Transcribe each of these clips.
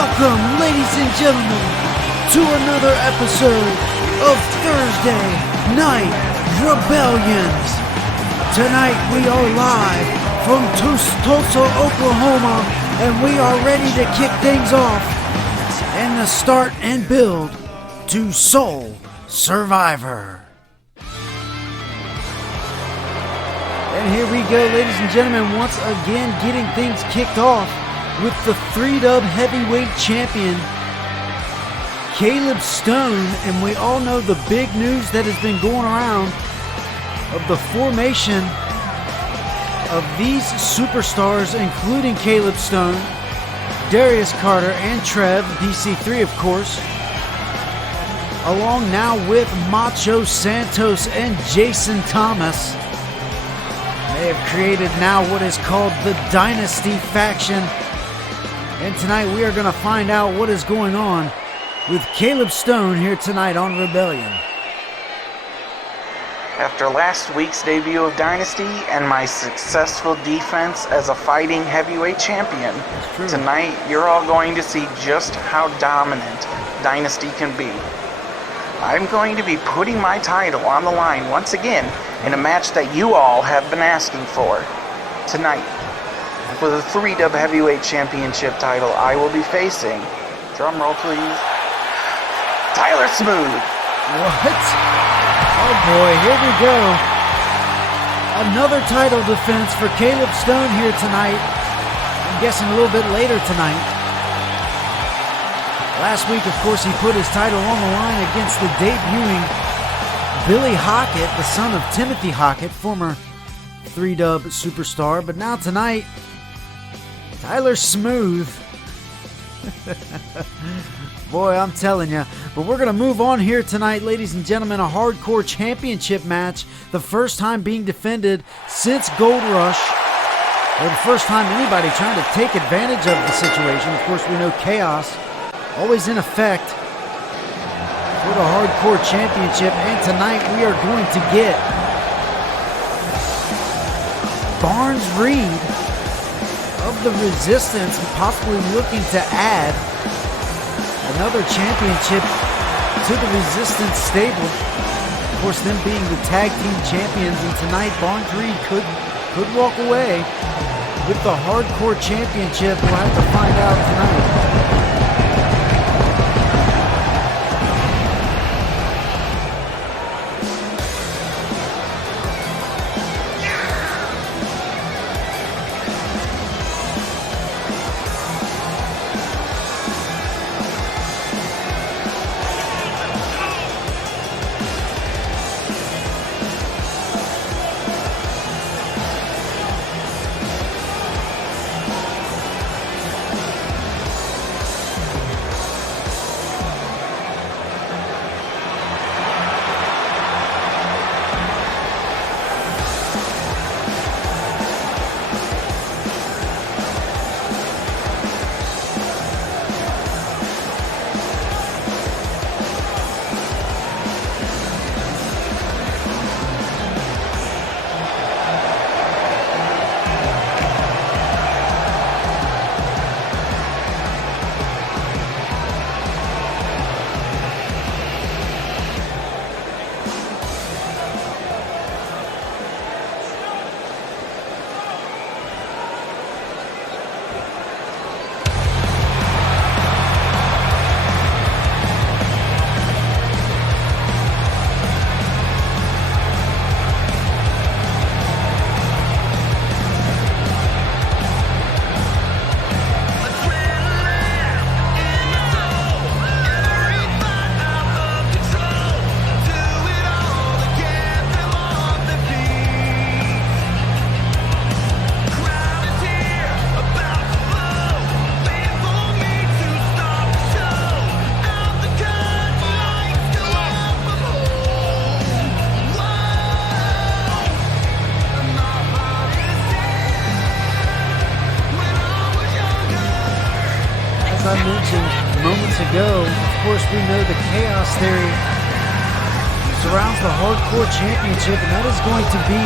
Welcome, ladies and gentlemen, to another episode of Thursday Night Rebellions. Tonight we are live from Tulsa, Oklahoma, and we are ready to kick things off and to start and build to Soul Survivor. And here we go, ladies and gentlemen, once again getting things kicked off with the 3-dub heavyweight champion, Caleb Stone. And we all know the big news that has been going around of the formation of these superstars, including Caleb Stone, Darius Carter, and Trev, DC3 of course, along now with Macho, Santos, and Jason Thomas. They have created now what is called the Dynasty faction. And tonight we are going to find out what is going on with Caleb Stone here tonight on Rebellion. After last week's debut of Dynasty and my successful defense as a fighting heavyweight champion, tonight you're all going to see just how dominant Dynasty can be. I'm going to be putting my title on the line once again in a match that you all have been asking for. Tonight, for the 3-dub heavyweight championship title, I will be facing, drum roll please, Tyler Smooth. What? Oh boy, here we go. Another title defense for Caleb Stone here tonight. I'm guessing a little bit later tonight. Last week, of course, he put his title on the line against the debuting Billy Hockett, the son of Timothy Hockett, former 3-dub superstar. But now tonight, Tyler Smooth. Boy, I'm telling you. But we're going to move on here tonight, ladies and gentlemen. A hardcore championship match. The first time being defended since Gold Rush. Or the first time anybody trying to take advantage of the situation. Of course, we know chaos always in effect for the hardcore championship. And tonight we are going to get Barnes Reed of the Resistance, possibly looking to add another championship to the Resistance stable. Of course, them being the tag team champions, and tonight Barnes Reed could walk away with the hardcore championship. We'll have to find out tonight. Moments ago, of course, we know the chaos theory surrounds the hardcore championship, and that is going to be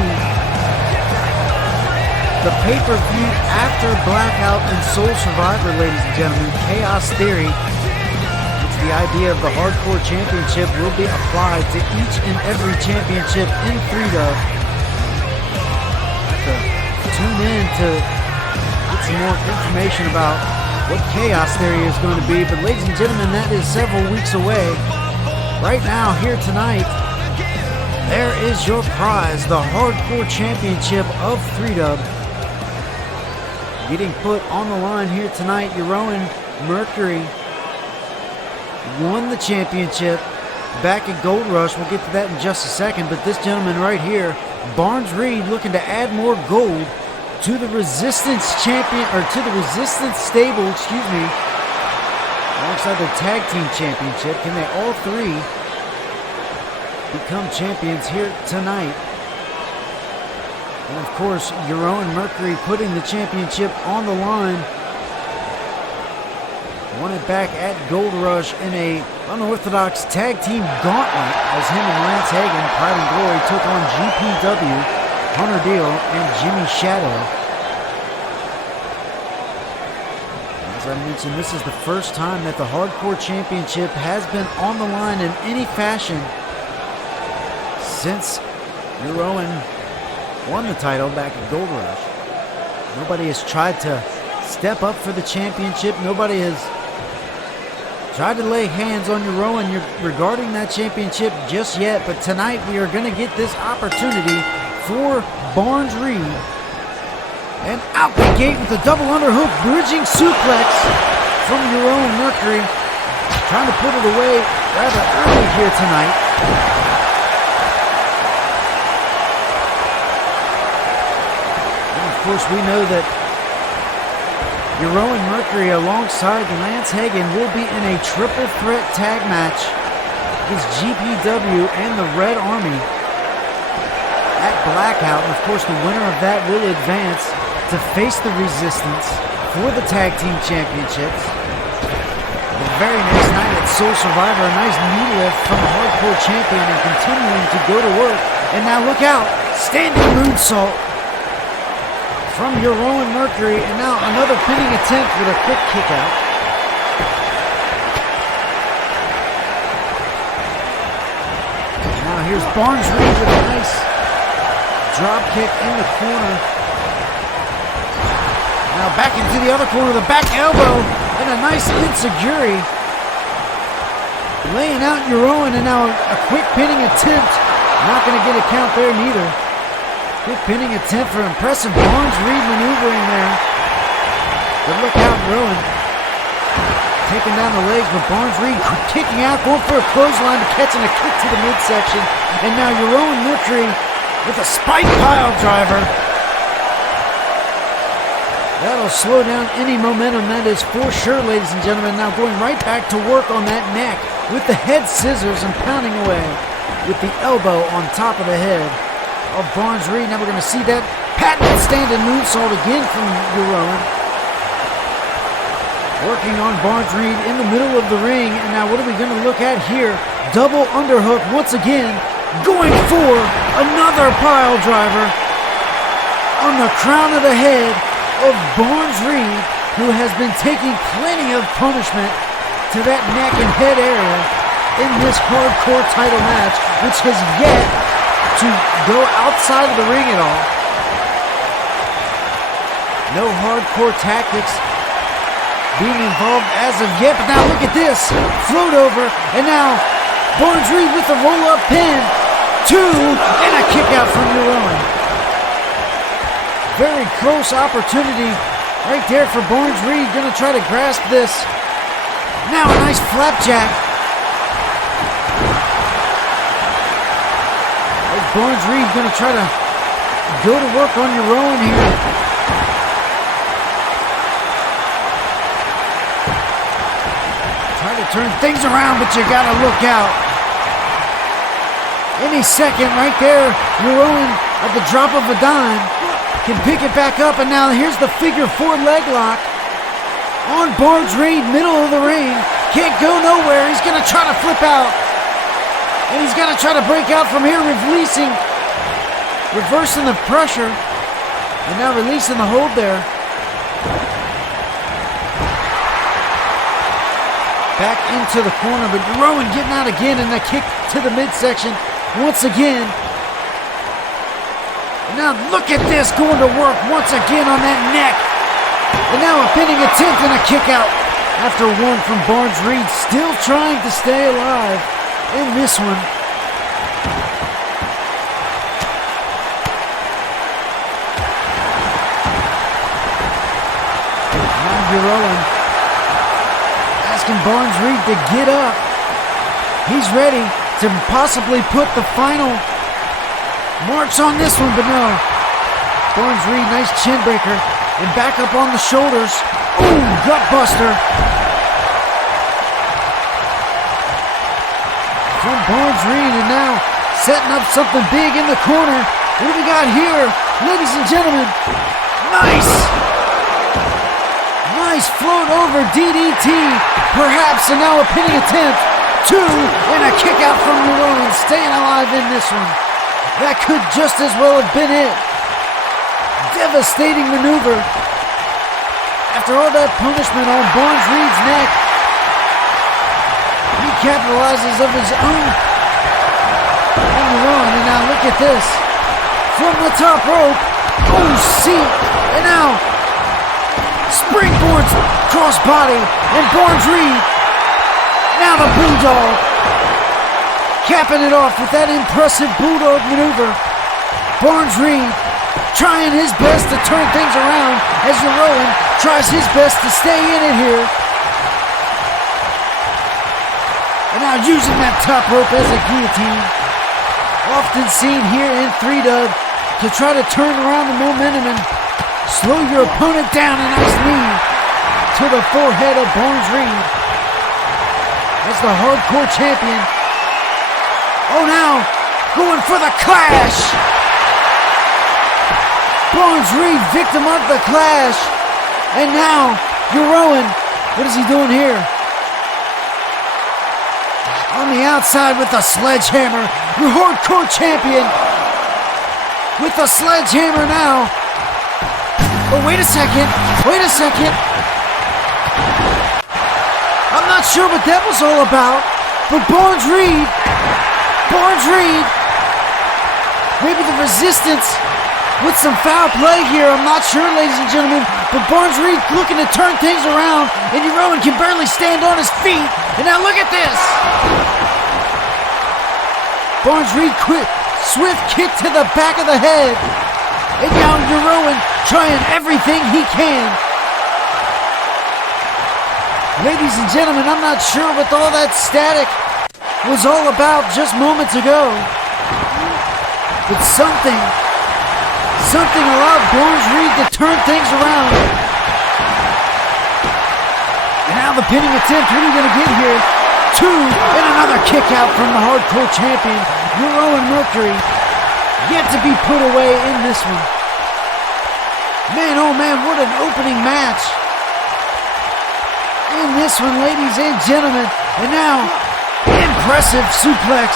the pay-per-view after Blackout and Soul Survivor, ladies and gentlemen. Chaos Theory. It's the idea of the Hardcore Championship will be applied to each and every championship in 3-Dub. Have to tune in to get some more information about what Chaos Theory is going to be. But ladies and gentlemen, that is several weeks away. Right now, here tonight, there is your prize, the Hardcore Championship of 3-Dub. Getting put on the line here tonight, Jeroen Mercury won the championship back at Gold Rush. We'll get to that in just a second, but this gentleman right here, Barnes Reed, looking to add more gold to the Resistance champion, or to the Resistance stable, alongside the Tag Team Championship. Can they all three become champions here tonight? And of course, Jeroen Mercury putting the championship on the line. Won it back at Gold Rush in a unorthodox tag team gauntlet as him and Lance Hagan, Pride and Glory, took on GPW, Hunter Deal, and Jimmy Shadow. As I mentioned, this is the first time that the Hardcore Championship has been on the line in any fashion since Jeroen won the title back at Gold Rush. Nobody has tried to step up for the championship. Nobody has tried to lay hands on Jeroen regarding that championship just yet. But tonight we are going to get this opportunity for Barnes Reed. And out the gate with a double underhook bridging suplex from Jeroen Mercury. Trying to put it away rather early here tonight. Of course, we know that Jeroen Mercury alongside Lance Hagan will be in a triple threat tag match against GPW and the Red Army at Blackout. And of course, the winner of that will advance to face the Resistance for the Tag Team Championships. The very next night at Soul Survivor, a nice knee lift from the Hardcore Champion and continuing to go to work. And now look out, standing moonsault from Jeroen Mercury, and now another pinning attempt with a quick kick out. Now here's Barnes Reed with a nice drop kick in the corner. Now back into the other corner, the back elbow, and a nice enziguri. Laying out Jeroen, and now a quick pinning attempt. Not going to get a count there neither. Good pinning attempt for impressive Barnes Reed maneuvering there. But look out, Jeroen taking down the legs, but Barnes Reed kicking out, going for a clothesline, but catching a kick to the midsection. And now Jeroen Mercury with a spike pile driver. That'll slow down any momentum, that is for sure, ladies and gentlemen. Now going right back to work on that neck with the head scissors and pounding away with the elbow on top of the head of Barnes Reed. Now we're going to see that patented standing moonsault again from Jeroen. Working on Barnes Reed in the middle of the ring. And now what are we going to look at here? Double underhook once again. Going for another pile driver on the crown of the head of Barnes Reed, who has been taking plenty of punishment to that neck and head area in this hardcore title match, which has yet to go outside of the ring at all. No hardcore tactics being involved as of yet, but now look at this. Float over, and now Barnes Reed with the roll-up pin. 2, and a kick out from Jeroen. Very close opportunity right there for Barnes Reed. Going to try to grasp this. Now a nice flapjack. Barnes Reed going to try to go to work on Jeroen here. Try to turn things around, but you got to look out. Any second right there, Jeroen at the drop of a dime can pick it back up, and now here's the figure 4 leg lock on Barnes Reed, middle of the ring. Can't go nowhere. He's going to try to flip out. And he's going to try to break out from here, reversing the pressure. And now releasing the hold there. Back into the corner, but Jeroen getting out again, and that kick to the midsection once again. And now look at this, going to work once again on that neck. And now a pinning attempt and a kick out after one from Barnes-Reed, still trying to stay alive in this one. Now Jeroen asking Barnes-Reed to get up. He's ready to possibly put the final marks on this one, but no. Barnes-Reed, nice chin breaker, and back up on the shoulders. Ooh, gut buster. From Barnes-Reed, and now setting up something big in the corner. What do we got here, ladies and gentlemen? Nice! Nice float over DDT, perhaps, and now a pinning attempt. Two, and a kick out from Jeroen, staying alive in this one. That could just as well have been it. Devastating maneuver. After all that punishment on Barnes-Reed's neck, he capitalizes of his own on Jeroen, and now look at this. From the top rope, oh, seat, and now springboards crossbody, and Barnes-Reed, now the Bulldog, capping it off with that impressive Bulldog maneuver. Barnes-Reed trying his best to turn things around as Jeroen tries his best to stay in it here. And now using that top rope as a guillotine. Often seen here in 3-Dub to try to turn around the momentum and slow your opponent down. A nice knee to the forehead of Barnes-Reed as the hardcore champion. Oh, now going for the clash. Barnes-Reed, victim of the clash. And now Jeroen, what is he doing here? On the outside with the sledgehammer. Your hardcore champion with the sledgehammer now. Oh, wait a second. Wait a second. I'm not sure what that was all about, but Barnes-Reed, maybe the resistance with some foul play here. I'm not sure, ladies and gentlemen, but Barnes-Reed looking to turn things around, and Jeroen can barely stand on his feet. And now look at this. Barnes-Reed swift kick to the back of the head. And now Jeroen trying everything he can. Ladies and gentlemen, I'm not sure what all that static was all about just moments ago. But something allowed Barnes-Reed to turn things around. And now the pinning attempt. What are you going to get here? Two, and another kick out from the hardcore champion, Jeroen Mercury. Yet to be put away in this one. Man, oh man, what an opening match. In this one, ladies and gentlemen. And now, impressive suplex.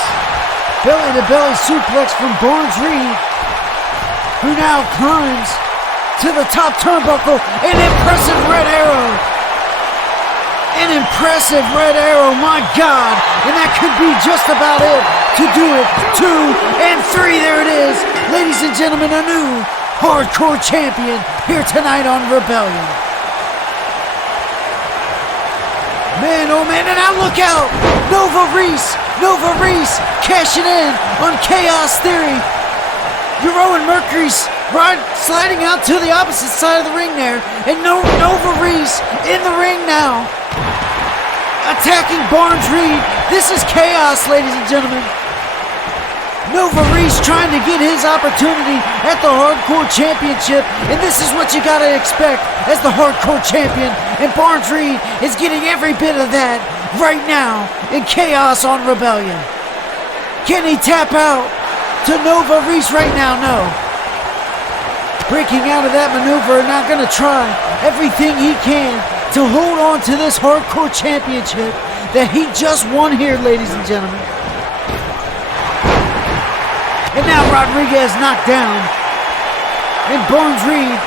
Belly-to-belly suplex from Barnes-Reed, who now climbs to the top turnbuckle. An impressive red arrow. An impressive red arrow, my God. And that could be just about it to do it. 2 and 3, there it is. Ladies and gentlemen, a new hardcore champion here tonight on Rebellion. Man, oh man, and now look out! Nova Reese cashing in on Chaos Theory. Jeroen Mercury's sliding out to the opposite side of the ring there. And Nova Reese in the ring now. Attacking Barnes-Reed. This is chaos, ladies and gentlemen. Nova Reese trying to get his opportunity at the Hardcore Championship, and this is what you gotta expect as the Hardcore Champion, and Barnes-Reed is getting every bit of that right now in Chaos on Rebellion. Can he tap out to Nova Reese right now? No. Breaking out of that maneuver, now gonna try everything he can to hold on to this Hardcore Championship that he just won here, ladies and gentlemen. And now Rodriguez knocked down. And Barnes Reed.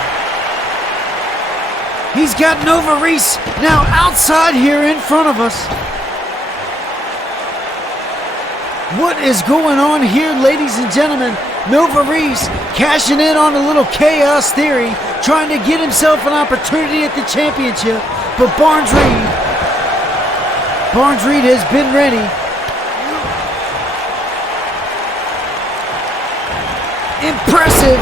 He's got Nova Reese now outside here in front of us. What is going on here, ladies and gentlemen? Nova Reese cashing in on a little chaos theory, trying to get himself an opportunity at the championship. But Barnes Reed has been ready. Impressive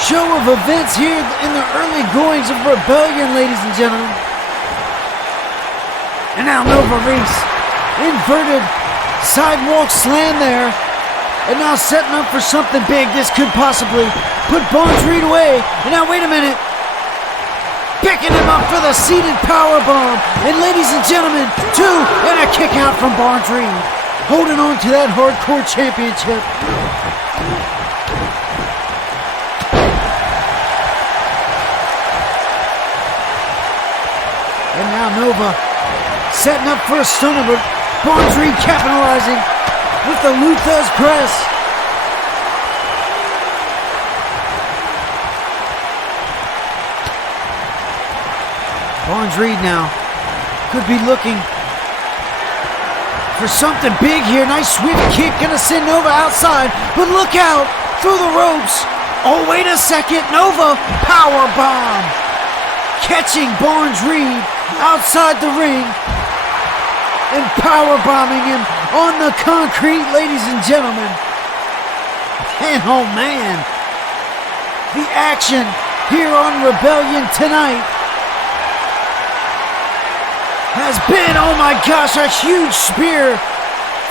show of events here in the early goings of Rebellion, ladies and gentlemen. And now Nova Reese, inverted sidewalk slam there. And now setting up for something big. This could possibly put Barnes Reed away. And now wait a minute. Picking him up for the seated powerbomb. And ladies and gentlemen, 2 and a kick out from Barnes Reed. Holding on to that hardcore championship. And now Nova setting up for a stunner, but Barnes Reed capitalizing with the Luthez press. Barnes Reed now could be looking for something big here. Nice swift kick, gonna send Nova outside, but look out through the ropes. Oh, wait a second, Nova power bomb, catching Barnes Reed outside the ring and power bombing him on the concrete, ladies and gentlemen. And oh man, the action here on Rebellion tonight has been, oh my gosh, a huge spear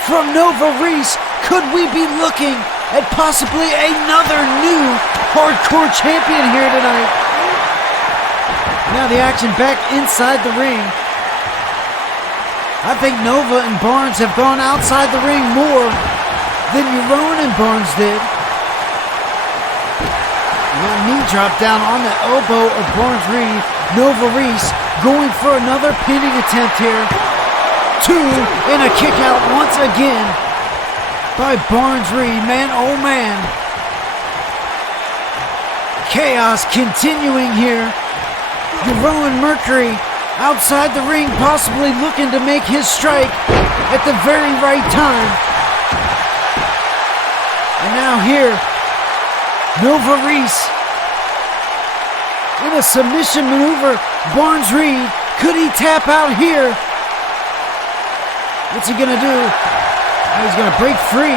from Nova Reese. Could we be looking at possibly another new hardcore champion here tonight? Now the action back inside the ring. I think Nova and Barnes have gone outside the ring more than Jeroen and Barnes did. Now knee drop down on the elbow of Barnes Reed. Nova Reese going for another pinning attempt here. 2 and a kick out once again by Barnes Reed. Man, oh man. Chaos continuing here. Jeroen Mercury outside the ring, possibly looking to make his strike at the very right time. And now here, Nova Reese in a submission maneuver. Barnes Reed, could he tap out here? What's he gonna do? Oh, he's gonna break free,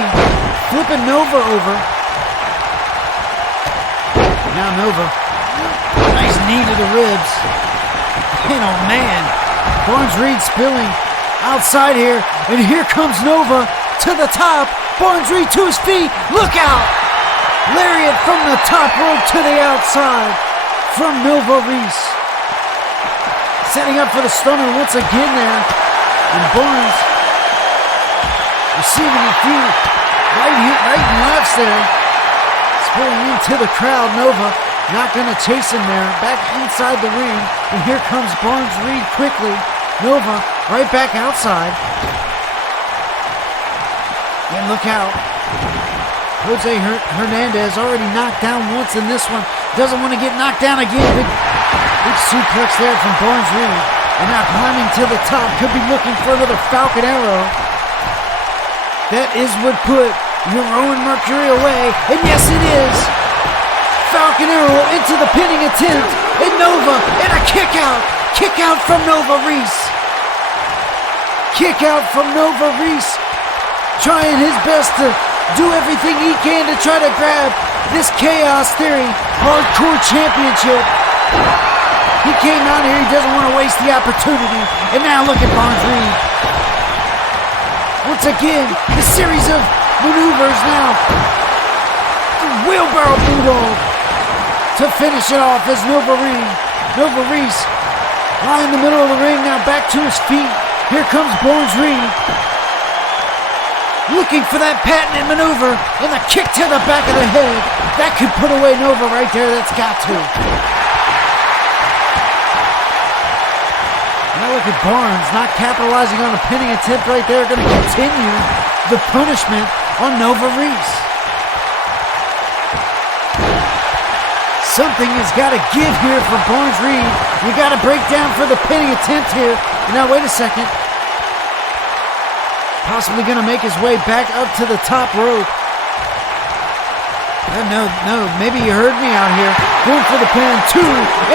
flipping Nova over. Now Nova, nice knee to the ribs. And oh man, Barnes Reed spilling outside here, and here comes Nova to the top. Barnes Reed to his feet, look out! Lariat from the top rope to the outside from Nova Reese. Setting up for the stunner once again there, and Barnes receiving a few right and lefts there. Spilling into the crowd, Nova not going to chase him there. Back inside the ring. And here comes Barnes Reed quickly. Nova right back outside. And look out. Jose Hernandez already knocked down once in this one. Doesn't want to get knocked down again. Big suplex there from Barnes Reed. And now climbing to the top. Could be looking for another Falcon Arrow. That is what put Jeroen Mercury away. And yes, it is. Falcon Arrow into the pinning attempt, and Nova, and a kick out. Kick out from Nova Reese. Kick out from Nova Reese. Trying his best to do everything he can to try to grab this Chaos Theory Hardcore Championship. He came out here, he doesn't want to waste the opportunity. And now look at Barnes Reed. Once again, the series of maneuvers now. Wheelbarrow Bulldog to finish it off as Nova Reese lying in the middle of the ring, now back to his feet. Here comes Barnes Reed, looking for that patented maneuver, and the kick to the back of the head. That could put away Nova right there, that's got to. Now look at Barnes, not capitalizing on a pinning attempt right there, going to continue the punishment on Nova Reese. Something has got to give here for Barnes Reed. We got to break down for the pinning attempt here. Now, wait a second. Possibly going to make his way back up to the top rope. No, maybe you heard me out here. Going for the pin, 2,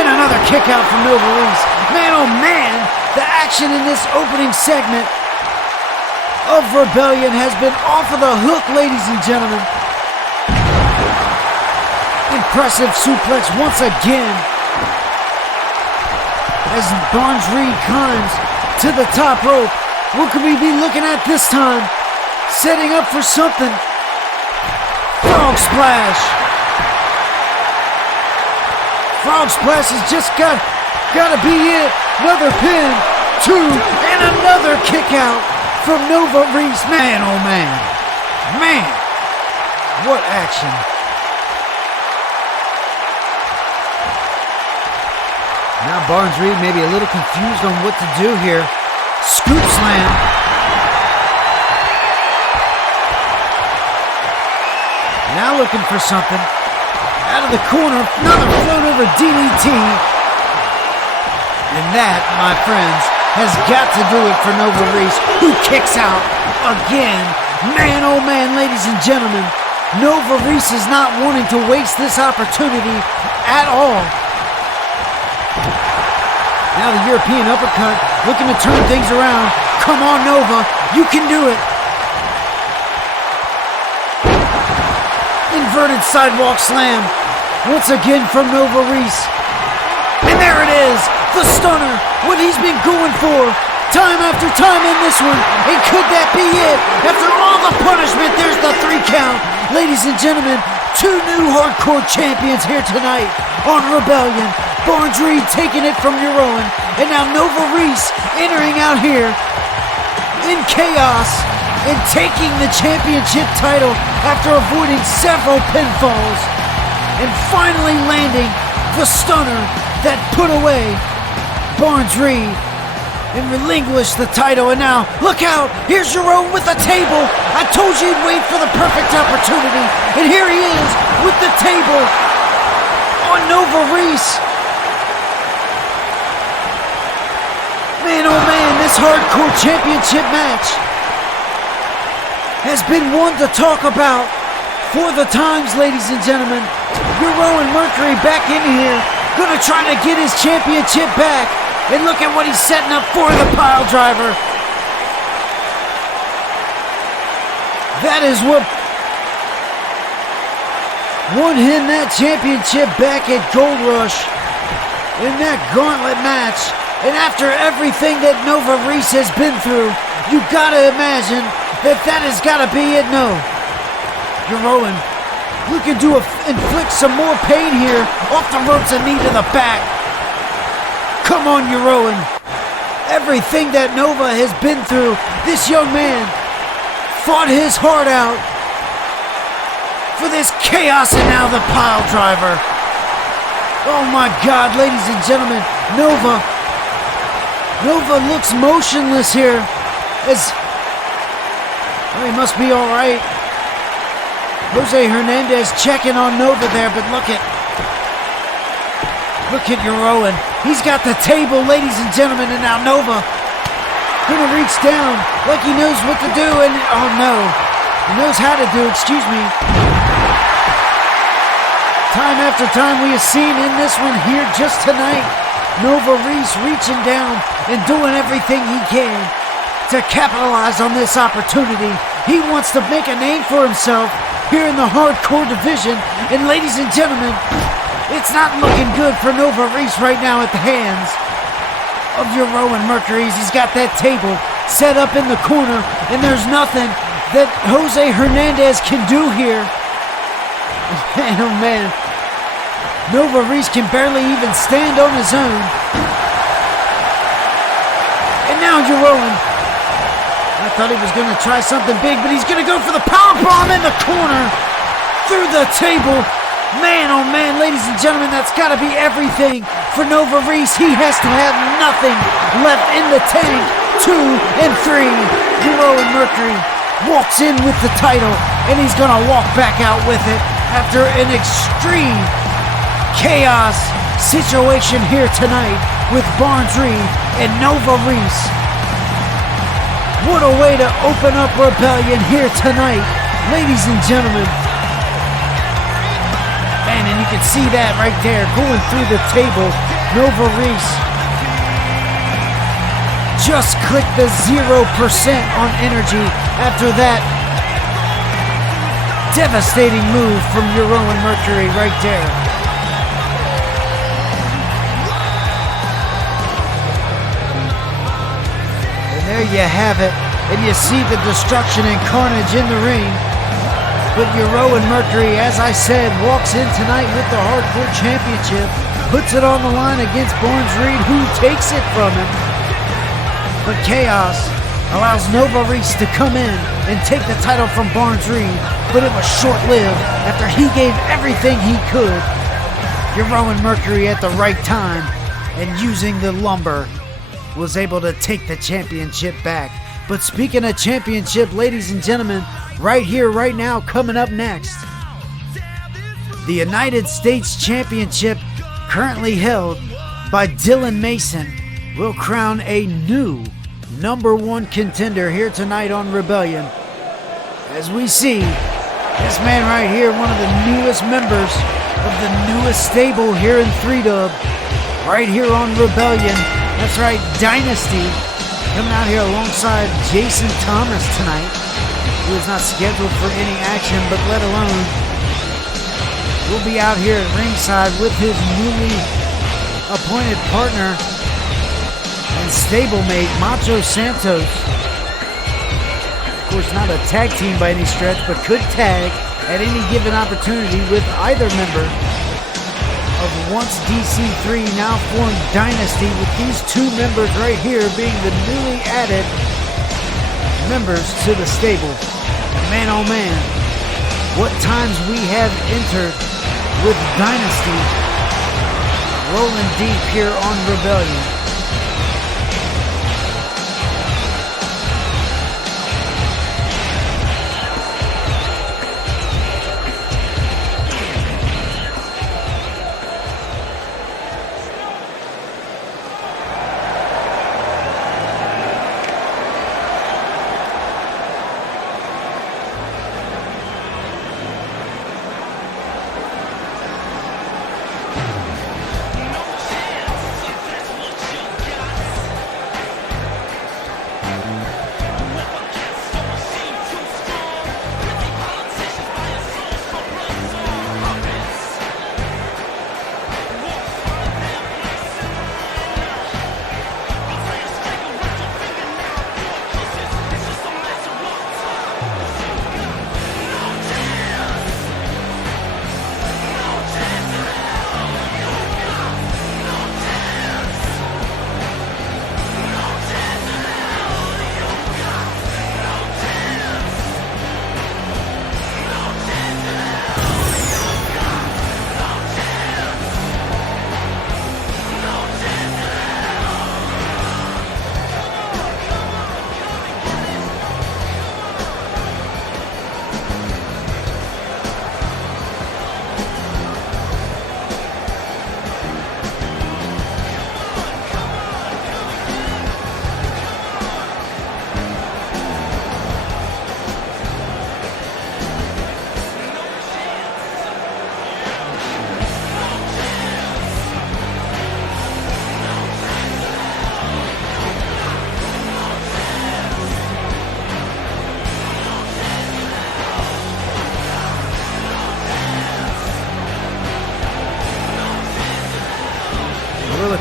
and another kick out from Nova Reese. Man, oh man, the action in this opening segment of Rebellion has been off of the hook, ladies and gentlemen. Impressive suplex once again as Barnes Reed climbs to the top rope. What could we be looking at this time? Setting up for something. Frog splash. Frog splash has just gotta be it. Another pin, 2, and another kick out from Nova Reese. Man, oh man. Man, what action. Now Barnes Reed may be a little confused on what to do here. Scoop slam. Now looking for something. Out of the corner, another float over DDT. And that, my friends, has got to do it for Nova Reese, who kicks out again. Man, oh man, ladies and gentlemen. Nova Reese is not wanting to waste this opportunity at all. Now the European uppercut, looking to turn things around. Come on, Nova, you can do it. Inverted sidewalk slam, once again from Nova Reese. And there it is, the stunner, what he's been going for, time after time in this one. And could that be it? After all the punishment, there's the 3 count. Ladies and gentlemen, 2 new hardcore champions here tonight on Rebellion. Barnes Reed taking it from Jeroen, and now Nova Reese entering out here in chaos and taking the championship title after avoiding several pinfalls and finally landing the stunner that put away Barnes Reed and relinquished the title. And now, look out, here's Jeroen with the table. I told you he'd wait for the perfect opportunity, and here he is with the table on Nova Reese. Man, oh man, this hardcore championship match has been one to talk about for the times, ladies and gentlemen. Jeroen Mercury back in here, gonna try to get his championship back. And look at what he's setting up for, the pile driver. That is what won him that championship back at Gold Rush in that gauntlet match. And after everything that Nova Reese has been through, you gotta imagine that has gotta be it. No. Jeroen looking to inflict some more pain here. Off the ropes, a knee to the back. Come on, Jeroen. Everything that Nova has been through, this young man fought his heart out for this chaos, and now the pile driver. Oh my God, ladies and gentlemen, Nova looks motionless here as he must be all right. Jose Hernandez checking on Nova there, but look at Jeroen. He's got the table, ladies and gentlemen, and now Nova gonna reach down like he knows what to do, and oh no, he knows how to do, excuse me. Time after time we have seen in this one here just tonight, Nova Reese reaching down and doing everything he can to capitalize on this opportunity. He wants to make a name for himself here in the hardcore division, and ladies and gentlemen, it's not looking good for Nova Reese right now at the hands of Jeroen Mercury. He's got that table set up in the corner, and there's nothing that Jose Hernandez can do here. Man, oh man, Nova Reese can barely even stand on his own. And now Jeroen, I thought he was going to try something big, but he's going to go for the powerbomb in the corner through the table. Man, oh man, ladies and gentlemen, that's got to be everything for Nova Reese. He has to have nothing left in the tank. 2 and 3. Jeroen Mercury walks in with the title, and he's going to walk back out with it after an extreme chaos situation here tonight with Barnes Reed and Nova Reese. What a way to open up Rebellion here tonight, ladies and gentlemen. Man, and you can see that right there going through the table. Nova Reese just clicked the 0% on energy after that devastating move from Jeroen Mercury right there. And there you have it. And you see the destruction and carnage in the ring. But Jeroen Mercury, as I said, walks in tonight with the Hardcore Championship, puts it on the line against Barnes Reed, who takes it from him. But Chaos allows Nova Reese to come in and take the title from Barnes Reed, but it was short-lived after he gave everything he could. Jeroen Mercury at the right time and using the lumber was able to take the championship back. But speaking of championship, ladies and gentlemen, right here, right now, coming up next, the United States Championship, currently held by Dylan Mason, will crown a new #1 contender here tonight on Rebellion. As we see, this man right here, one of the newest members of the newest stable here in 3-Dub, right here on Rebellion. That's right, Dynasty, coming out here alongside Jason Thomas tonight, who is not scheduled for any action, but let alone will be out here at ringside with his newly appointed partner and stablemate, Macho Santos. Of course, not a tag team by any stretch, but could tag at any given opportunity with either member of once DC3, now formed Dynasty, with these two members right here being the newly added members to the stable. And man, oh man, what times we have entered with Dynasty rolling deep here on Rebellion.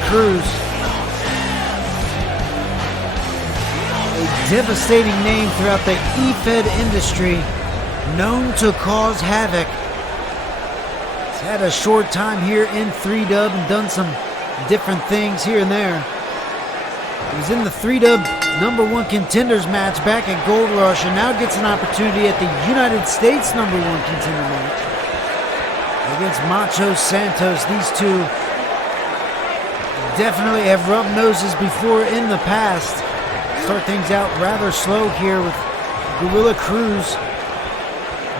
Cruz, a devastating name throughout the E-Fed industry, known to cause havoc. He's had a short time here in 3-Dub and done some different things here and there. He was in the 3-Dub #1 Contenders match back at Gold Rush, and now gets an opportunity at the United States #1 Contender match against Macho Santos. These two definitely have rubbed noses before in the past. Start things out rather slow here with Gorilla Cruz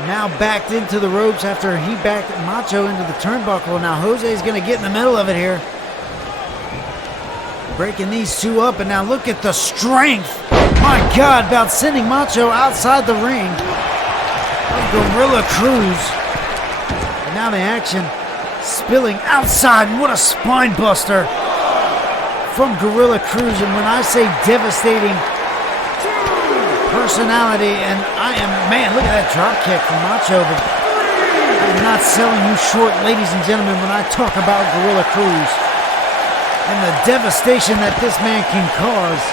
Now backed into the ropes after he backed Macho into the turnbuckle. Now Jose's going to get in the middle of it here. Breaking these two up, and now look at the strength. My God, about sending Macho outside the ring. Gorilla Cruz. And now the action spilling outside, and what a spine buster from Gorilla Cruz. And when I say devastating personality, and man, look at that drop kick from Macho, but I'm not selling you short, ladies and gentlemen, when I talk about Gorilla Cruz and the devastation that this man can cause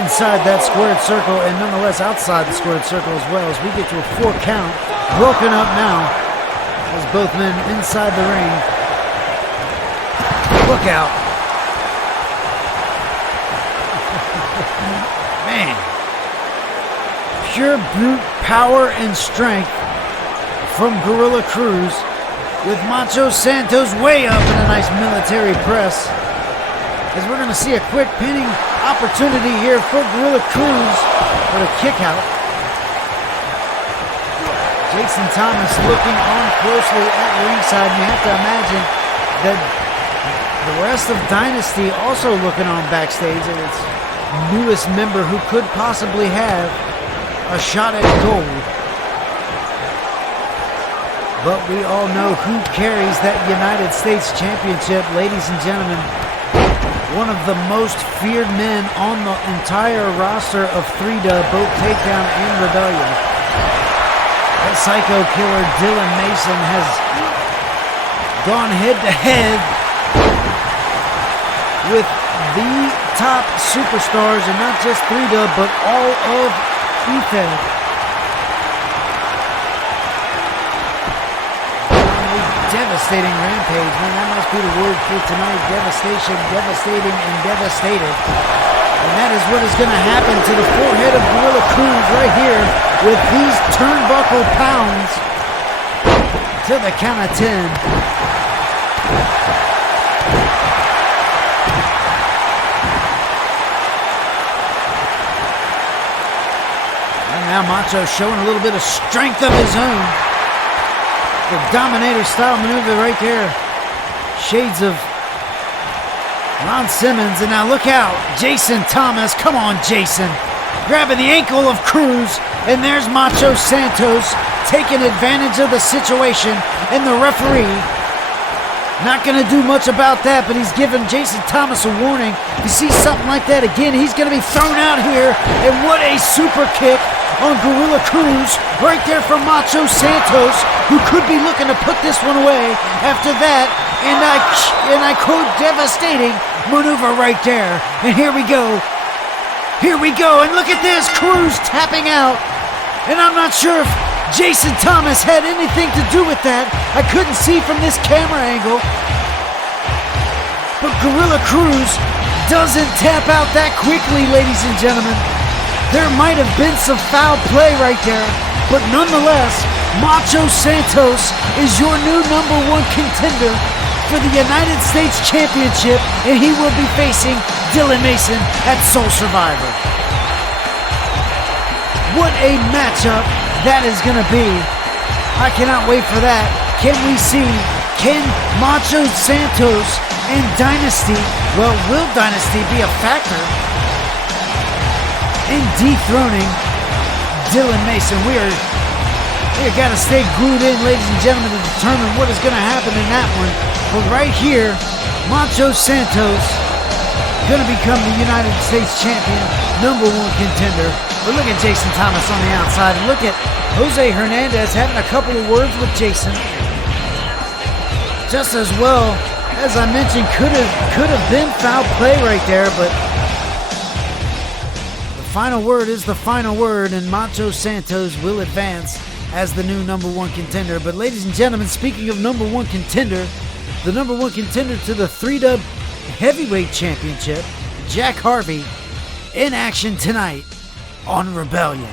inside that squared circle, and nonetheless outside the squared circle as well, as we get to a 4 count, broken up now, as both men inside the ring. Look out. Man. Pure brute power and strength from Gorilla Cruz, with Macho Santos way up in a nice military press. As we're going to see a quick pinning opportunity here for Gorilla Cruz for the kick out. Jason Thomas looking on closely at ringside, and you have to imagine that the rest of Dynasty also looking on backstage, and its newest member who could possibly have a shot at gold. But we all know who carries that United States Championship, ladies and gentlemen. One of the most feared men on the entire roster of 3-Dub, both Takedown and Rebellion. That psycho killer Dylan Mason has gone head to head with the top superstars, and not just 3-Dub, but all of Ethan. A devastating rampage, man. That must be the word for tonight. Devastation, devastating, and devastated. And that is what is going to happen to the forehead of Gorilla Cruz right here with these turnbuckle pounds to the count of 10. Now Macho showing a little bit of strength of his own. The Dominator style maneuver right there. Shades of Ron Simmons. And now look out. Jason Thomas. Come on, Jason. Grabbing the ankle of Cruz. And there's Macho Santos taking advantage of the situation. And the referee not going to do much about that, but he's giving Jason Thomas a warning. If you see something like that again, he's going to be thrown out here. And what a super kick on Gorilla Cruz right there from Macho Santos, who could be looking to put this one away after that. And I quote, devastating maneuver right there. And here we go. Here we go. And look at this. Cruz tapping out. And I'm not sure if Jason Thomas had anything to do with that. I couldn't see from this camera angle. But Gorilla Cruz doesn't tap out that quickly, ladies and gentlemen. There might have been some foul play right there, but nonetheless, Macho Santos is your new #1 contender for the United States Championship, and he will be facing Dylan Mason at Soul Survivor. What a matchup that is going to be. I cannot wait for that. Can we see, can Macho Santos and Dynasty, well, will Dynasty be a factor in dethroning Dylan Mason? We got to stay glued in, ladies and gentlemen, to determine what is going to happen in that one. But right here, Macho Santos going to become the United States champion, #1 contender. But look at Jason Thomas on the outside. And look at Jose Hernandez having a couple of words with Jason. Just as well, as I mentioned, could have been foul play right there, but final word is the final word, and Macho Santos will advance as the new #1 contender. But ladies and gentlemen, speaking of #1 contender, the #1 contender to the 3-Dub Heavyweight Championship, Jack Harvey, in action tonight on Rebellion.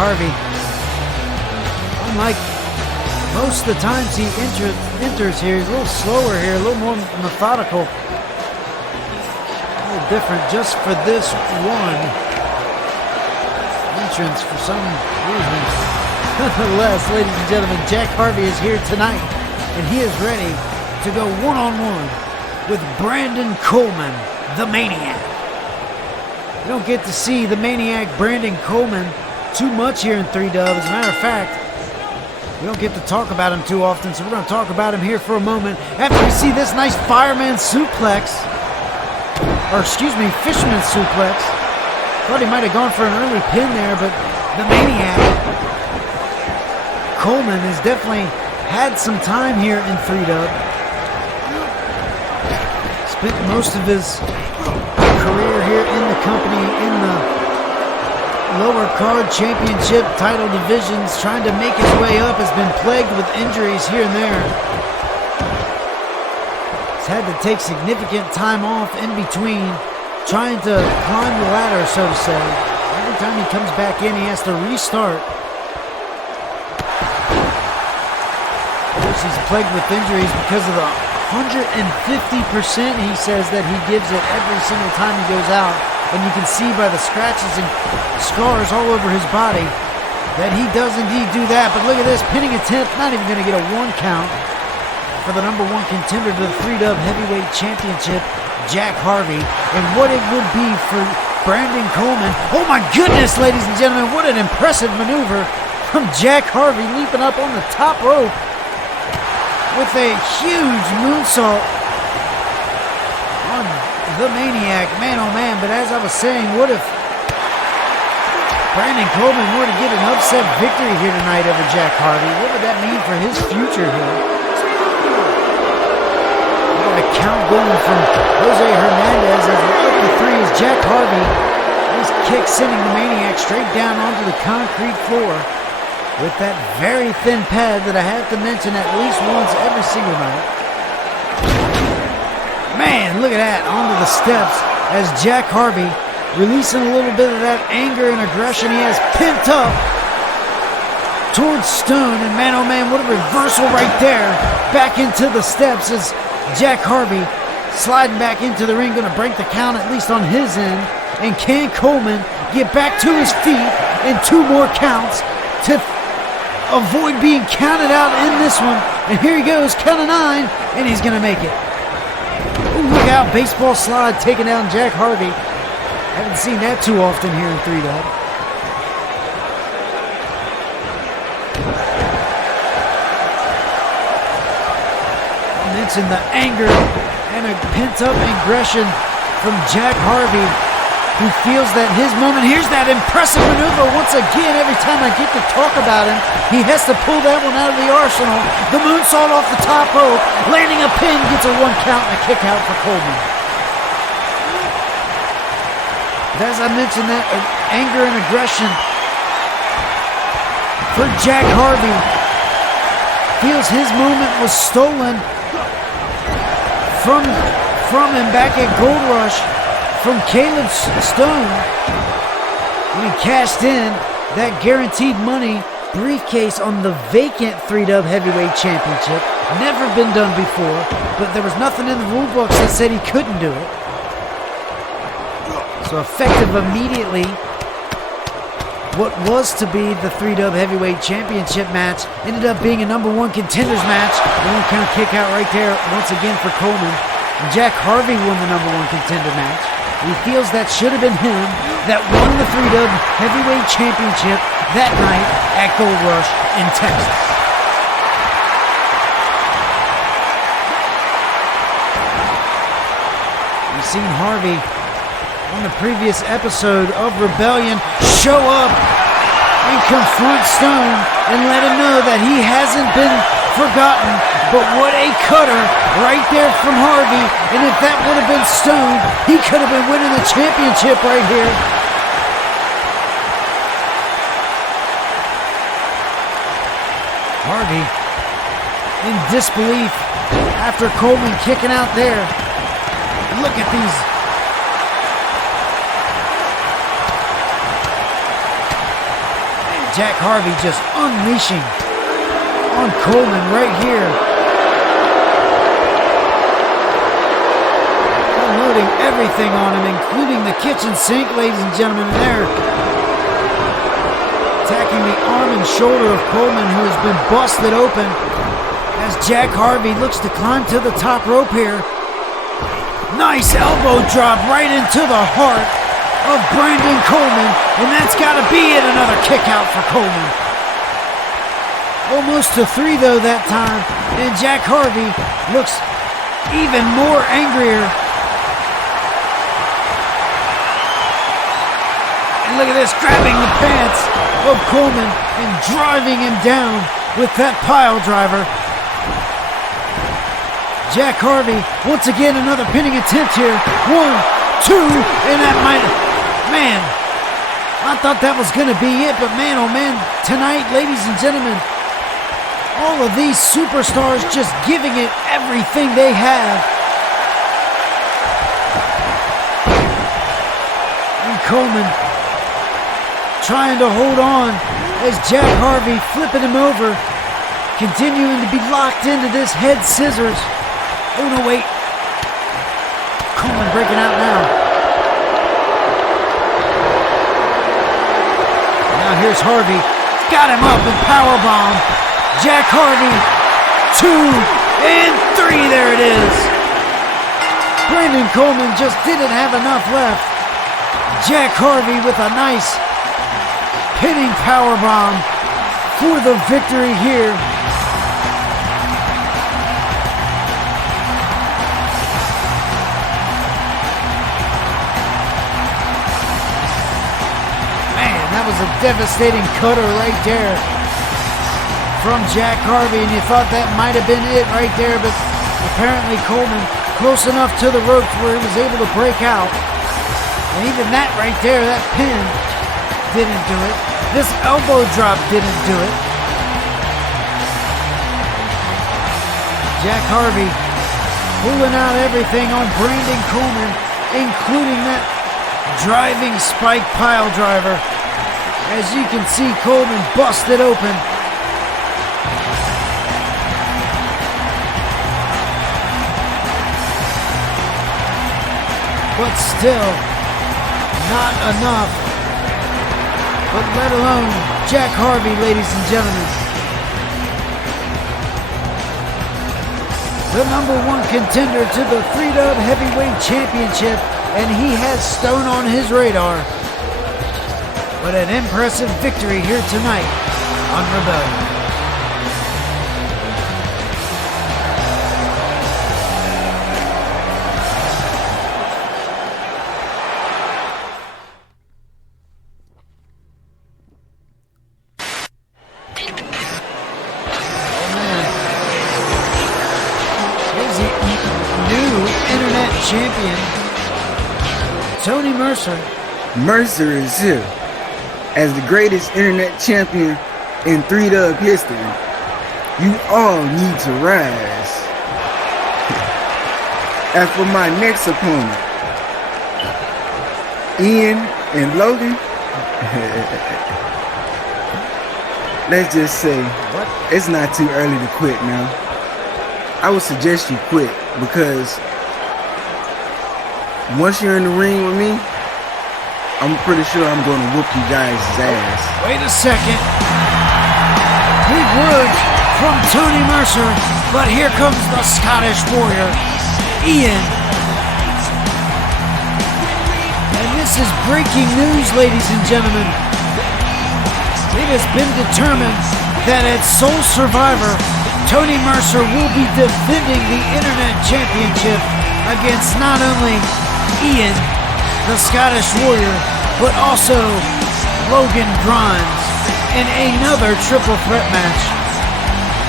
Harvey, unlike most of the times he enters here, he's a little slower here, a little more methodical. A little different just for this one entrance for some reason. Nonetheless, ladies and gentlemen, Jack Harvey is here tonight, and he is ready to go one-on-one with Brandon Coleman, the Maniac. You don't get to see the Maniac Brandon Coleman too much here in 3Dub. As a matter of fact, we don't get to talk about him too often, so we're going to talk about him here for a moment after we see this nice fireman suplex, or excuse me, fisherman suplex. Thought he might have gone for an early pin there, but the Maniac Coleman has definitely had some time here in 3Dub. Spent most of his career here in the company, in the lower card championship title divisions, trying to make his way up, has been plagued with injuries here and there. He's had to take significant time off in between, trying to climb the ladder, so to say. Every time he comes back in, he has to restart. Of course, he's plagued with injuries because of the 150% he says that he gives it every single time he goes out. And you can see by the scratches and scars all over his body that he does indeed do that. But look at this, pinning attempt, not even going to get a 1 count for the number 1 contender to the 3Dub Heavyweight Championship, Jack Harvey. And what it would be for Brandon Coleman. Oh my goodness, ladies and gentlemen, what an impressive maneuver from Jack Harvey, leaping up on the top rope with a huge moonsault on the Maniac. Man, oh man, but as I was saying, what if Brandon Coleman were to get an upset victory here tonight over Jack Harvey? What would that mean for his future here? We got a count going from Jose Hernandez as we're up to 3 as Jack Harvey, nice kick sending the Maniac straight down onto the concrete floor with that very thin pad that I have to mention at least once every single night. Man, look at that, onto the steps as Jack Harvey releasing a little bit of that anger and aggression he has pent up towards Stone. And man, oh man, what a reversal right there. Back into the steps as Jack Harvey sliding back into the ring, going to break the count at least on his end. And can Coleman get back to his feet in 2 more counts to avoid being counted out in this one? And here he goes, count of 9, and he's going to make it. Ooh, look out, baseball slide taking down Jack Harvey. Haven't seen that too often here in 3Dub. I mentioned the anger and a pent-up aggression from Jack Harvey, who feels that his moment, here's that impressive maneuver once again. Every time I get to talk about him, he has to pull that one out of the arsenal. The moonsault off the top rope, landing a pin, gets a 1 count and a kick out for Coleman. But as I mentioned, that anger and aggression for Jack Harvey, feels his moment was stolen from him back at Gold Rush from Caleb Stone when he cashed in that guaranteed money briefcase on the vacant 3Dub Heavyweight Championship. Never been done before, but there was nothing in the rule books that said he couldn't do it. So effective immediately, what was to be the 3Dub Heavyweight Championship match ended up being a number 1 contenders match. A 1 count kick out right there once again for Coleman. And Jack Harvey won the number 1 contender match. He feels that should have been him that won the 3Dub Heavyweight Championship that night at Gold Rush in Texas. We've seen Harvey on the previous episode of Rebellion show up and confront Stone and let him know that he hasn't been forgotten. But what a cutter right there from Harvey. And if that would have been Stone, he could have been winning the championship right here. Harvey in disbelief after Coleman kicking out there. Look at these. Jack Harvey just unleashing on Coleman right here. Unloading everything on him, including the kitchen sink, ladies and gentlemen, in there. Attacking the arm and shoulder of Coleman, who has been busted open, as Jack Harvey looks to climb to the top rope here. Nice elbow drop right into the heart of Brandon Coleman, and that's got to be it. Another kick out for Coleman. Almost to 3 though that time, and Jack Harvey looks even more angrier. And look at this, grabbing the pants of Coleman and driving him down with that pile driver. Jack Harvey, once again, another pinning attempt here. 1, 2, and that might... Man, I thought that was going to be it, but man, oh man, tonight, ladies and gentlemen, all of these superstars just giving it everything they have. And Coleman trying to hold on as Jack Harvey flipping him over, continuing to be locked into this head scissors. Oh, no, wait. Coleman breaking out now. Now here's Harvey. Got him up and powerbomb. Jack Harvey. 2 and 3. There it is. Brandon Coleman just didn't have enough left. Jack Harvey with a nice pinning powerbomb for the victory here. That was a devastating cutter right there from Jack Harvey, and you thought that might have been it right there, but apparently Coleman close enough to the ropes where he was able to break out. And even that right there, that pin, didn't do it. This elbow drop didn't do it. Jack Harvey pulling out everything on Brandon Coleman, including that driving spike pile driver. As you can see, Coleman busted open. But still, not enough. But let alone Jack Harvey, ladies and gentlemen. The #1 contender to the 3-Dub Heavyweight Championship, and he has Stone on his radar. But an impressive victory here tonight on Rebellion. Oh man. Here's the new internet champion, Tony Mercer. Mercer is here as the greatest internet champion in 3-Dub history. You all need to rise. As for my next opponent, Ian and Logan, let's just say it's not too early to quit now. I would suggest you quit, because once you're in the ring with me, I'm pretty sure I'm going to whoop you guys' ass. Wait a second. Big words from Tony Mercer, but here comes the Scottish Warrior, Ian. And this is breaking news, ladies and gentlemen. It has been determined that at Sole Survivor, Tony Mercer will be defending the Internet Championship against not only Ian, the Scottish Warrior, but also Logan Grimes in another triple threat match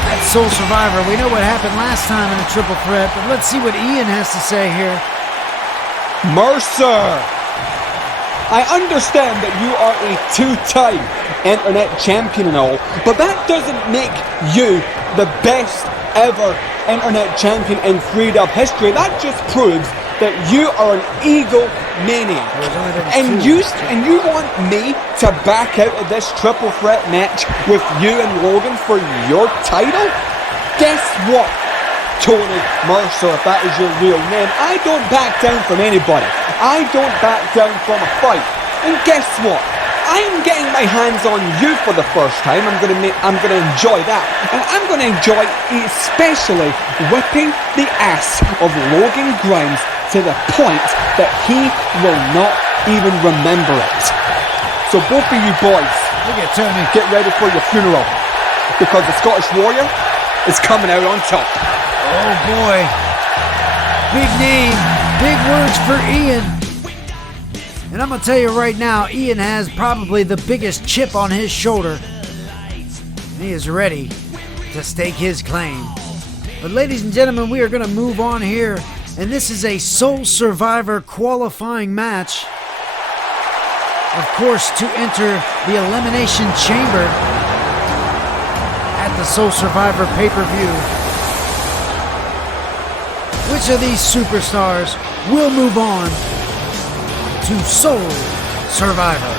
at Sole Survivor. We know what happened last time in a triple threat, but let's see what Ian has to say here. Mercer, I understand that you are a 2-time internet champion and all, but that doesn't make you the best ever internet champion in 3-Dub history. That just proves that you are an ego Maniac. There's only been And two. you want me to back out of this triple threat match with you and Logan for your title? Guess what, Tony Mercer, if that is your real name, I don't back down from anybody. I don't back down from a fight. And guess what? I'm getting my hands on you for the first time. I'm gonna enjoy that, and I'm gonna enjoy especially whipping the ass of Logan Grimes to the point that he will not even remember it. So both of you boys, Look at Tony. get ready for your funeral, because the Scottish Warrior is coming out on top. Oh boy. Big name, big words for Ian. And I'm going to tell you right now, Ian has probably the biggest chip on his shoulder. And he is ready to stake his claim. But ladies and gentlemen, we are going to move on here. And this is a Soul Survivor qualifying match. Of course, to enter the Elimination Chamber at the Soul Survivor pay-per-view. Which of these superstars will move on to Soul Survivor?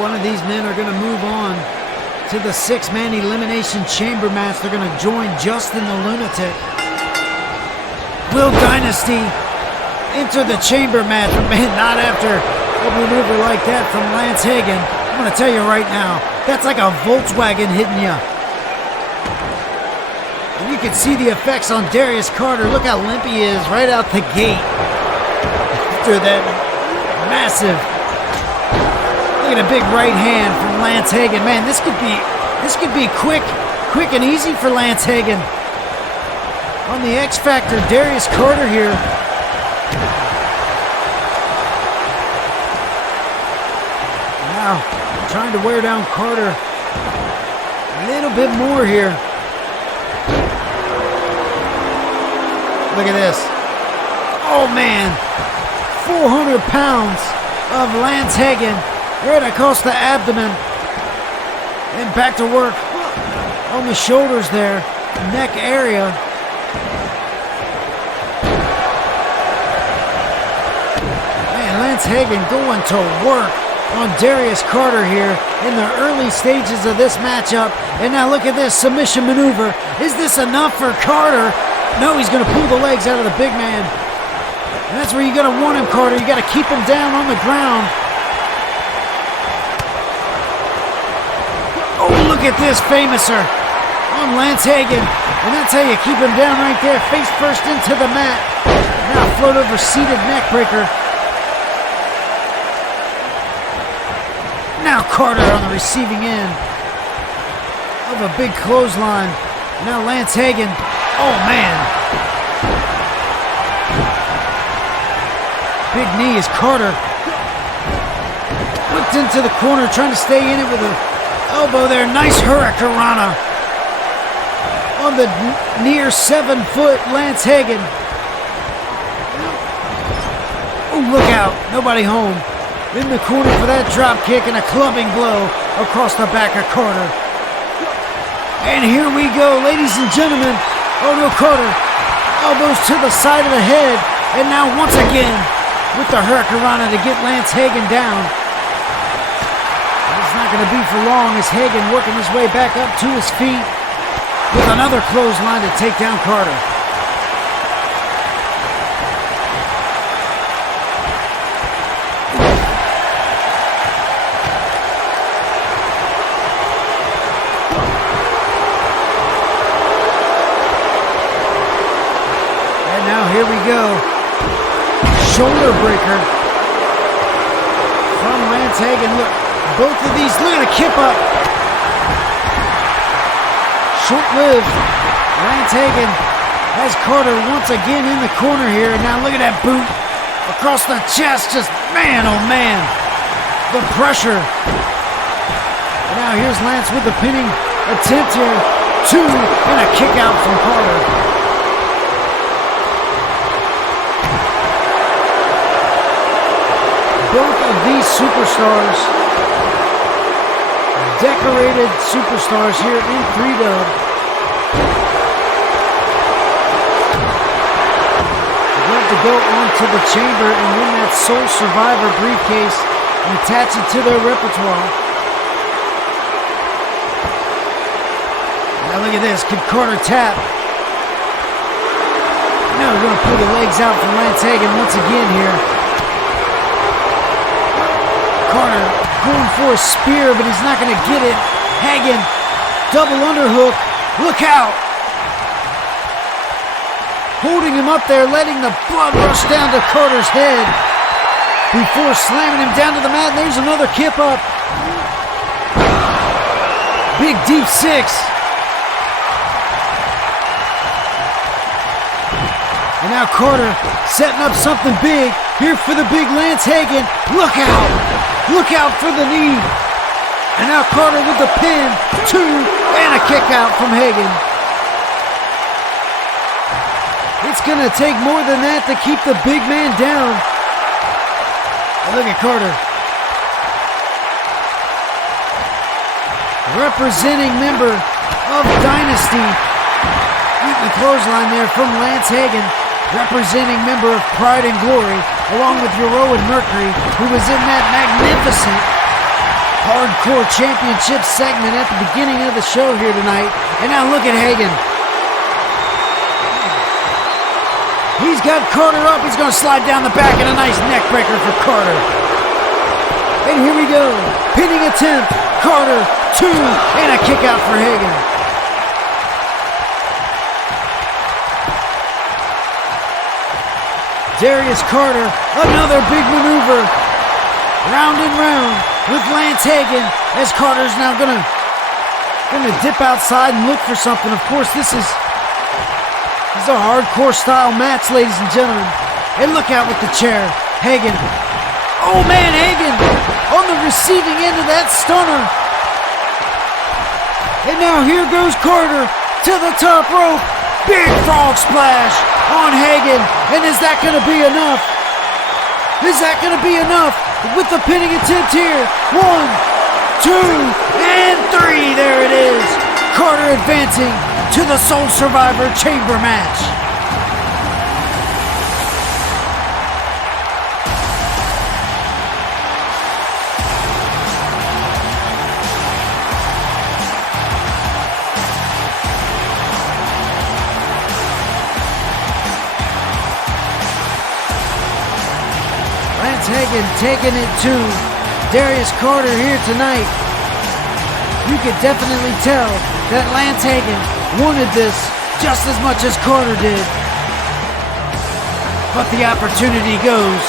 One of these men are going to move on to the six-man Elimination Chamber match. They're going to join Justin the Lunatic. Will Dynasty enter the chamber match? But man, not after a maneuver like that from Lance Hagan. I'm going to tell you right now, that's like a Volkswagen hitting you. And you can see the effects on Darius Carter. Look how limp he is right out the gate after that massive. Look at a big right hand from Lance Hagan. Man, this could be quick and easy for Lance Hagan. On the X Factor, Darius Carter here. Now, trying to wear down Carter a little bit more here. Look at this. Oh man, 400 pounds of Lance Hagan. Right across the abdomen. And back to work on the shoulders there. Neck area. Man, Lance Hagan going to work on Darius Carter here in the early stages of this matchup. And now look at this submission maneuver. Is this enough for Carter? No, he's going to pull the legs out of the big man. And that's where you got to warn him, Carter. You got to keep him down on the ground. Oh, look at this famouser on Lance Hagan. And that's how you keep him down right there. Face first into the mat. Now float over seated neckbreaker. Now Carter on the receiving end of a big clothesline. Now Lance Hagan. Oh, man. Big knee as Carter whipped into the corner, trying to stay in it with an elbow there. Nice hurricanrana on the near 7-foot Lance Hagan. Oh, look out. Nobody home. In the corner for that drop kick and a clubbing blow across the back of Carter. And here we go, ladies and gentlemen. Oh no, Carter. Elbows to the side of the head. And now once again with the hurricanrana to get Lance Hagan down. It's not going to be for long as Hagan working his way back up to his feet with another clothesline to take down Carter. Here we go. Shoulder breaker from Lance Hagan. Look, both of these. Look at the kip up. Short-lived. Lance Hagan has Carter once again in the corner here. And now look at that boot across the chest. Just, man, oh man. The pressure. And now here's Lance with the pinning attempt here. 2 and a kick out from Carter. Both of these superstars, decorated superstars here in 3-Dub. They'd love to go onto the chamber and win that Sole Survivor briefcase and attach it to their repertoire. Now look at this. Could Carter tap? Now we're going to pull the legs out from Lance Hagan once again here. Carter going for a spear, but he's not going to get it. Hagan, double underhook. Look out. Holding him up there, letting the blood rush down to Carter's head before slamming him down to the mat. There's another kip up. Big deep 6. And now Carter setting up something big here for the big Lance Hagan. Look out. Look out for the knee. And now Carter with the pin. 2 and a kick out from Hagan. It's going to take more than that to keep the big man down. And look at Carter. Representing member of Dynasty. Eating the clothesline there from Lance Hagan. Representing member of Pride and Glory, along with Jeroen Mercury, who was in that magnificent Hardcore Championship segment at the beginning of the show here tonight. And now look at Hagan. He's got Carter up. He's going to slide down the back and a nice neck breaker for Carter. And here we go. Pinning attempt. Carter, 2, and a kick out for Hagan. Darius Carter, another big maneuver. Round and round with Lance Hagan as Carter's now gonna dip outside and look for something. Of course, this is a hardcore style match, ladies and gentlemen. And look out with the chair. Hagan. Oh man, Hagan on the receiving end of that stunner. And now here goes Carter to the top rope. Big frog splash on Hagan. And is that going to be enough? Is that going to be enough with the pinning attempt here? 1, 2, and 3. There it is. Carter advancing to the Sole Survivor Chamber match. Hagan taking it to Darius Carter here tonight. You could definitely tell that Lance Hagan wanted this just as much as Carter did. But the opportunity goes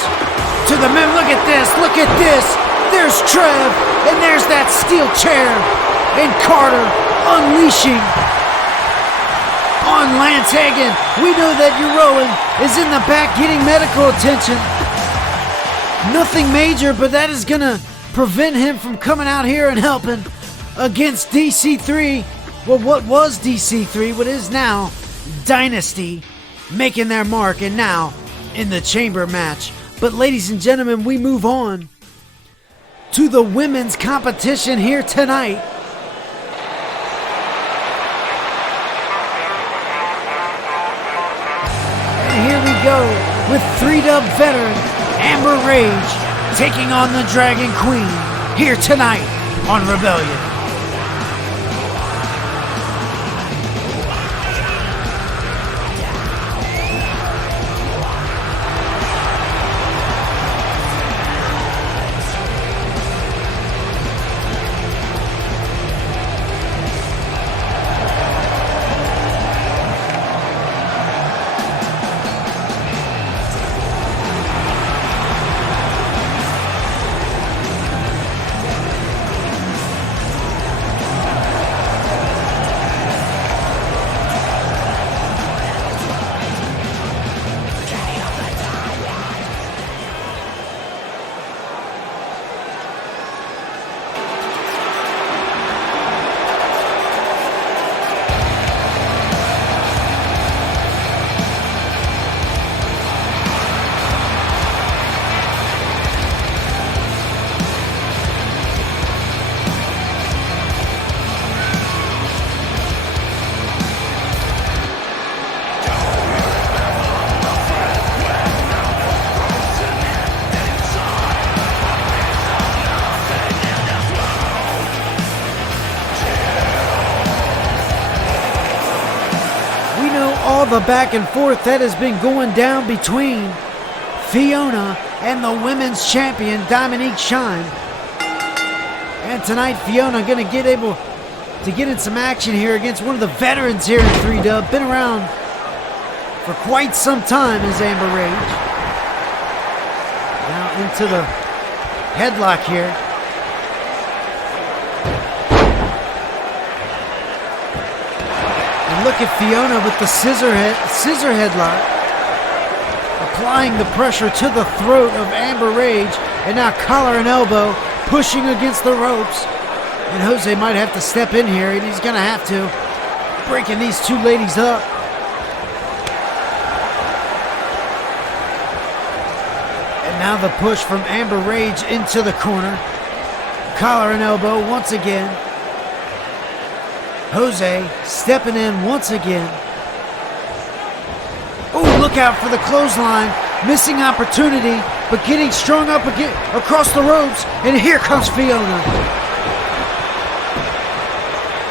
to the men. Look at this, look at this. There's Trev, and there's that steel chair. And Carter unleashing on Lance Hagan. We know that Jeroen is in the back getting medical attention. Nothing major, but that is going to prevent him from coming out here and helping against DC3. Well, what was DC3, what is now Dynasty, making their mark, and now in the chamber match. But ladies and gentlemen, we move on to the women's competition here tonight. And here we go with 3-dub veteran Amber Rage taking on the Dragon Queen here tonight on Rebellion. The back and forth that has been going down between Fiona and the women's champion Diamonique Shine. And tonight Fiona going to get able to get in some action here against one of the veterans here in 3-dub. Been around for quite some time as Amber Rage. Now into the headlock here. Look at Fiona with the scissor headlock, applying the pressure to the throat of Amber Rage, and now collar and elbow, pushing against the ropes. And Jose might have to step in here, and he's going to have to, breaking these two ladies up. And now the push from Amber Rage into the corner. Collar and elbow once again. Jose stepping in once again. Oh, look out for the clothesline. Missing opportunity, but getting strung up again across the ropes. And here comes Fiona.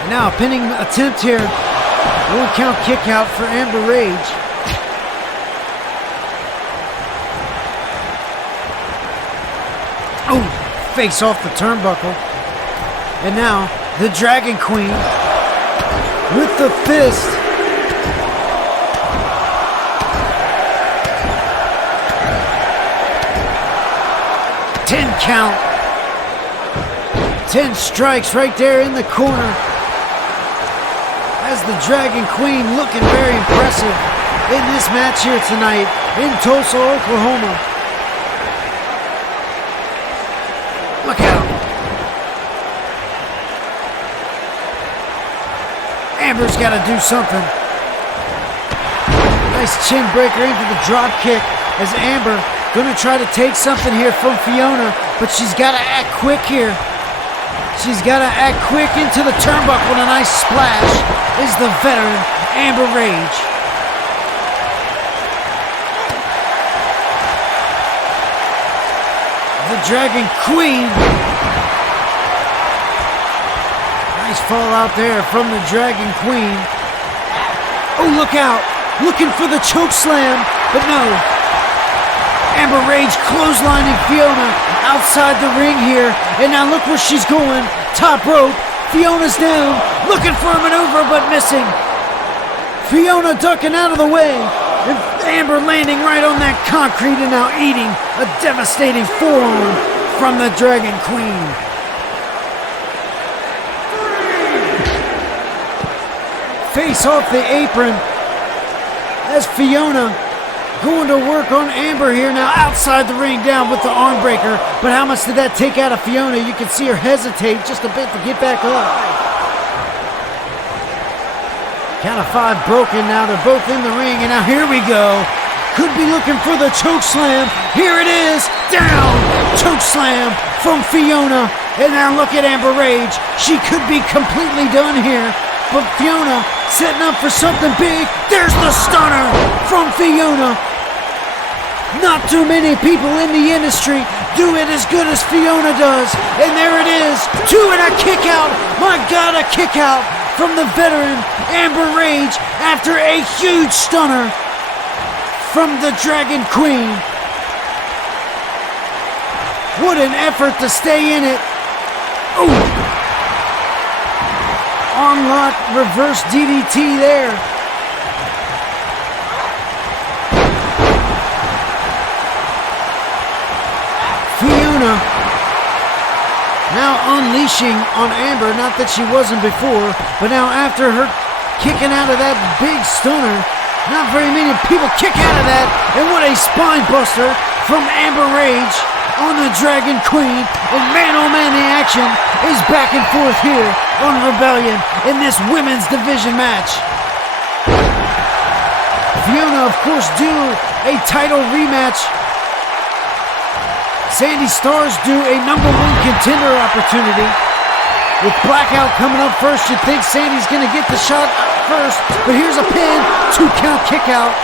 And now a pinning attempt here. 1-count kick out for Amber Rage. Oh, face off the turnbuckle. And now the Dragon Queen with the fist. Ten count. 10 strikes right there in the corner. As the Dragon Queen looking very impressive in this match here tonight in Tulsa, Oklahoma. Look out. Amber's got to do something. Nice chin breaker into the drop kick as Amber going to try to take something here from Fiona, but she's got to act quick here. She's got to act quick into the turnbuckle, and a nice splash is the veteran Amber Rage. The Dragon Queen. Nice fall out there from the Dragon Queen. Oh, look out. Looking for the choke slam, but no. Amber Rage clotheslining Fiona outside the ring here. And now look where she's going. Top rope. Fiona's down. Looking for a maneuver but missing. Fiona ducking out of the way. And Amber landing right on that concrete and now eating a devastating forearm from the Dragon Queen. Face off the apron as Fiona going to work on Amber here now outside the ring down with the arm breaker. But how much did that take out of Fiona? You can see her hesitate just a bit to get back up. Count of 5 broken now. They're both in the ring and now here we go. Could be looking for the choke slam. Here it is. Down. Choke slam from Fiona. And now look at Amber Rage. She could be completely done here. But Fiona setting up for something big. There's the stunner from Fiona. Not too many people in the industry do it as good as Fiona does. And there it is. 2 and a kick out. My God, a kick out from the veteran Amber Rage after a huge stunner from the Dragon Queen. What an effort to stay in it. Ooh. Arm lock, reverse DDT there. Fiona now unleashing on Amber, not that she wasn't before, but now after her kicking out of that big stunner, not very many people kick out of that, and what a spine buster from Amber Rage on the Dragon Queen. And man, oh man, the action is back and forth here on Rebellion in this women's division match. Fiona, of course, due a title rematch. Sandy Starr's due a #1 contender opportunity. With Blackout coming up first, you'd think Sandy's going to get the shot first, but here's a pin, 2 count kick out.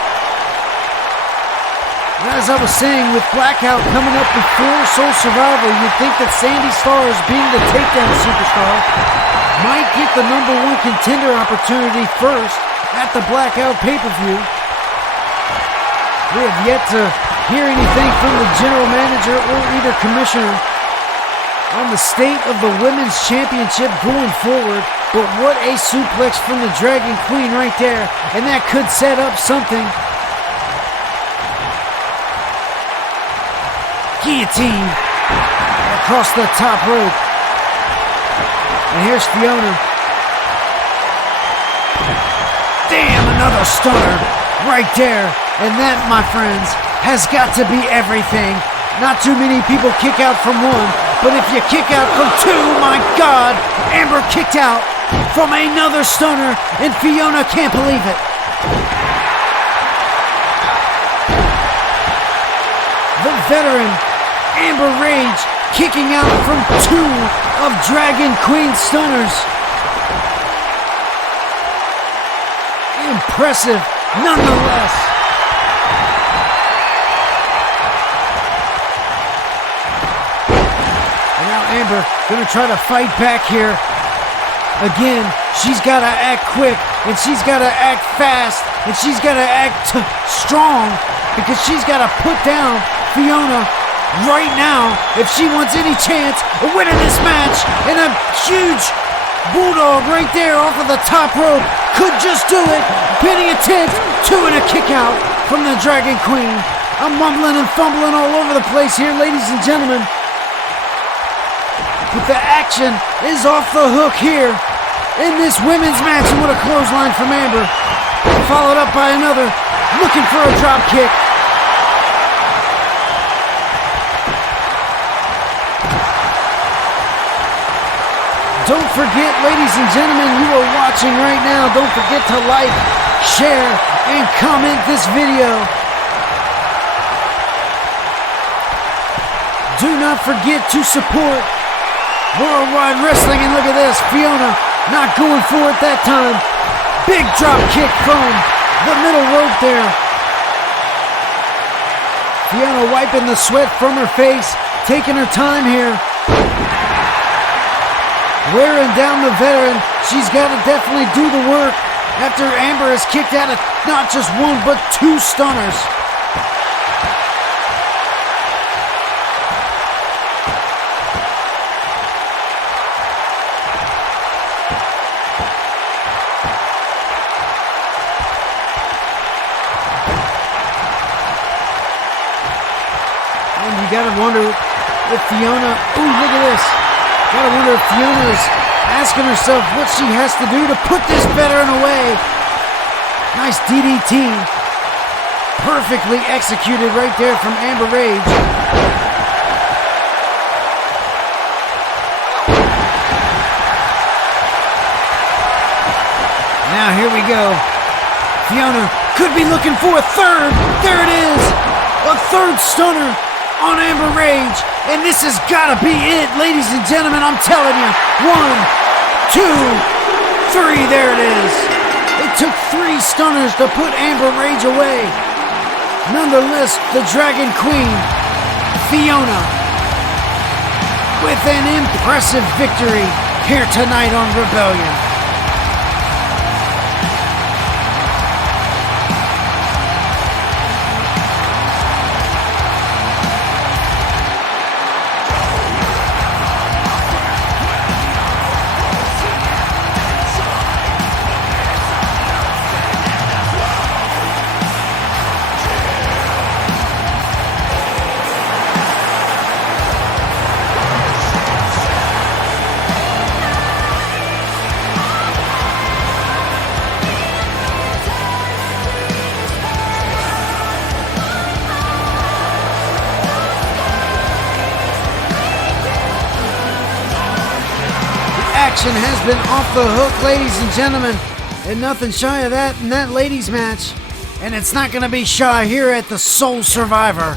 As I was saying, with Blackout coming up before Soul Survivor, you'd think that Sandy Starrs, being the takedown superstar, might get the #1 contender opportunity first at the Blackout pay-per-view. We have yet to hear anything from the general manager or either commissioner on the state of the women's championship going forward. But what a suplex from the Dragon Queen right there, and that could set up something. Guillotine across the top rope. And here's Fiona. Damn, another stunner right there. And that, my friends, has got to be everything. Not too many people kick out from 1, but if you kick out from 2, my God, Amber kicked out from another stunner, and Fiona can't believe it. The veteran Amber Rage kicking out from 2 of Dragon Queen stunners. Impressive nonetheless. And now Amber gonna try to fight back here. Again, she's gotta act quick, and she's gotta act fast, and she's gotta act strong, because she's gotta put down Fiona right now if she wants any chance of winning this match. And a huge bulldog right there off of the top rope could just do it. Pinning attempt, 2 and a kick out from the Dragon Queen. I'm mumbling and fumbling all over the place here, ladies and gentlemen. But the action is off the hook here in this women's match. And what a clothesline from Amber. Followed up by another, looking for a drop kick. Don't forget, ladies and gentlemen, you are watching right now. Don't forget to like, share, and comment this video. Do not forget to support Worldwide Wrestling. And look at this, Fiona not going for it that time. Big drop kick from the middle rope there. Fiona wiping the sweat from her face, taking her time here. Wearing down the veteran. She's got to definitely do the work after Amber has kicked out of not just 1, but 2 stunners. And you gotta wonder if Fiona, ooh, look at this. Gotta wonder if Fiona is asking herself what she has to do to put this veteran away. Nice DDT. Perfectly executed right there from Amber Rage. Now here we go. Fiona could be looking for a third. There it is. A third stunner on Amber Rage. And this has got to be it, ladies and gentlemen. I'm telling you. 1, 2, 3. There it is. It took 3 stunners to put Amber Rage away. Nonetheless, the Dragon Queen, Fiona, with an impressive victory here tonight on Rebellion. Has been off the hook, ladies and gentlemen, and nothing shy of that in that ladies match, and it's not going to be shy here at the Soul Survivor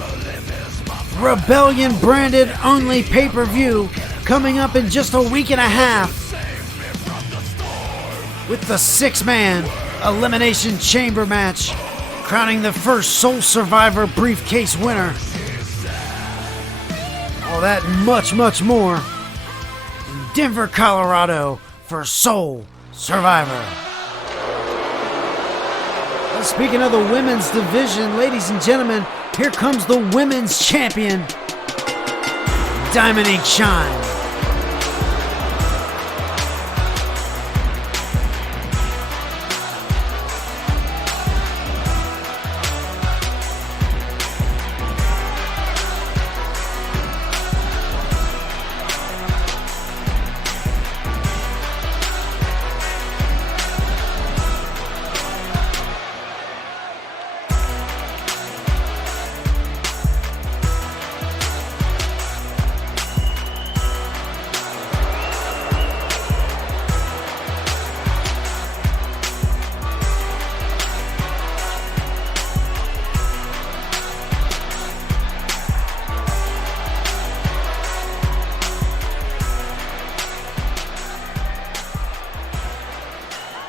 Rebellion branded only pay-per-view coming up in just a week and a half with the 6-man Elimination Chamber match crowning the first Soul Survivor briefcase winner. All that and much, much more Denver, Colorado for Soul Survivor. Well, speaking of the women's division, ladies and gentlemen, here comes the women's champion, Diamonique Shine.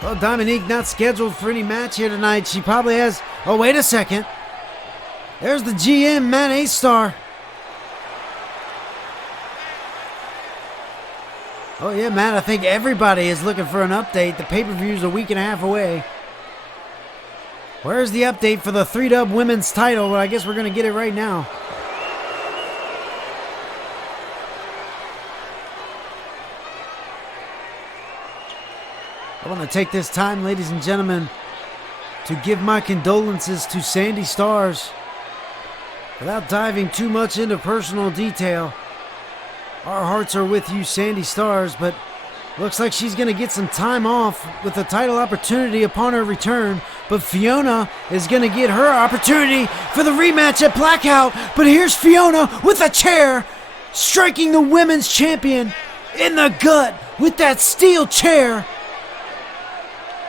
Well, Diamonique not scheduled for any match here tonight. She probably has... Oh, wait a second. There's the GM, Matt A-Star. Oh, yeah, Matt, I think everybody is looking for an update. The pay-per-view's a week and a half away. Where's the update for the 3-dub women's title? Well, I guess we're going to get it right now. I want to take this time, ladies and gentlemen, to give my condolences to Sandy Stars. Without diving too much into personal detail, our hearts are with you, Sandy Stars, but looks like she's going to get some time off with a title opportunity upon her return. But Fiona is going to get her opportunity for the rematch at Blackout. But here's Fiona with a chair, striking the women's champion in the gut with that steel chair.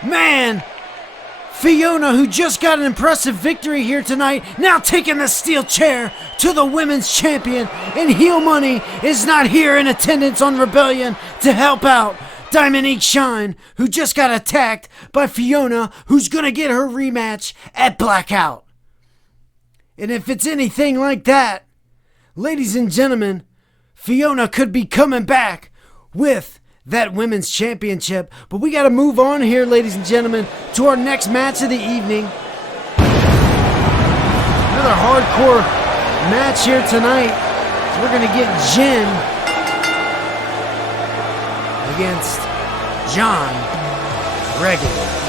Man, Fiona, who just got an impressive victory here tonight, now taking the steel chair to the women's champion. And Heel Money is not here in attendance on Rebellion to help out Diamonique Shine, who just got attacked by Fiona, who's going to get her rematch at Blackout. And if it's anything like that, ladies and gentlemen, Fiona could be coming back with that women's championship. But we got to move on here, ladies and gentlemen, to our next match of the evening. Another hardcore match here tonight. We're going to get Djinn against John Reggins.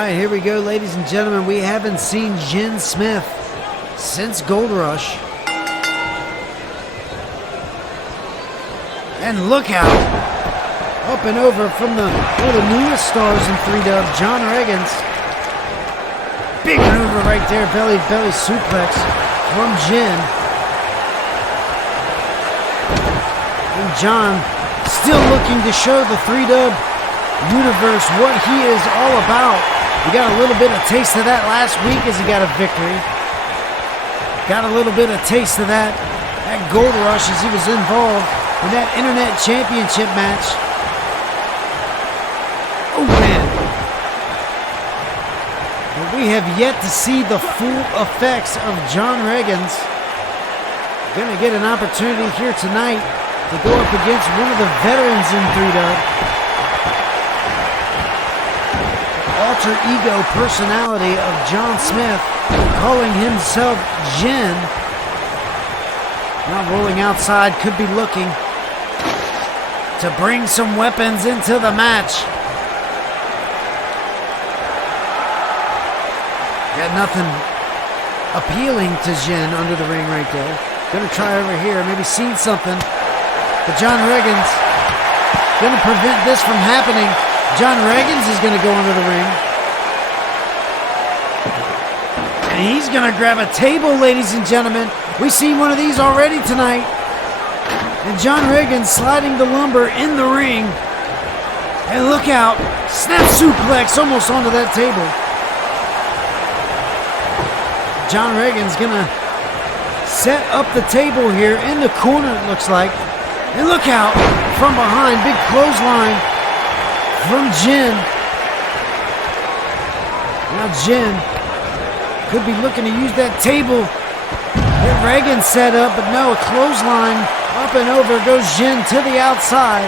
right, here we go, ladies and gentlemen. We haven't seen Djinn Smith since Gold Rush. And look out! Up and over from one of the newest stars in 3-Dub, John Reggins. Big maneuver right there, belly suplex from Djinn. And John still looking to show the 3-Dub universe what he is all about. We got a little bit of taste of that last week as he got a victory. Got a little bit of taste of that at Gold Rush as he was involved in that Internet Championship match. Oh man. But we have yet to see the full effects of John Reggins. Gonna get an opportunity here tonight to go up against one of the veterans in 3-Dub. Alter ego personality of John Smith, calling himself Djinn. Now rolling outside, could be looking to bring some weapons into the match. Got nothing appealing to Djinn under the ring right there. Gonna try over here, maybe seen something. But John Reggins gonna prevent this from happening. John Reggins is going to go under the ring. And he's going to grab a table, ladies and gentlemen. We've seen one of these already tonight. And John Reggins sliding the lumber in the ring. And look out. Snap suplex almost onto that table. John Reggins going to set up the table here in the corner, it looks like. And look out. From behind, big clothesline from Djinn. Now Djinn could be looking to use that table that Reggins set up, but no, a clothesline up and over goes Djinn to the outside.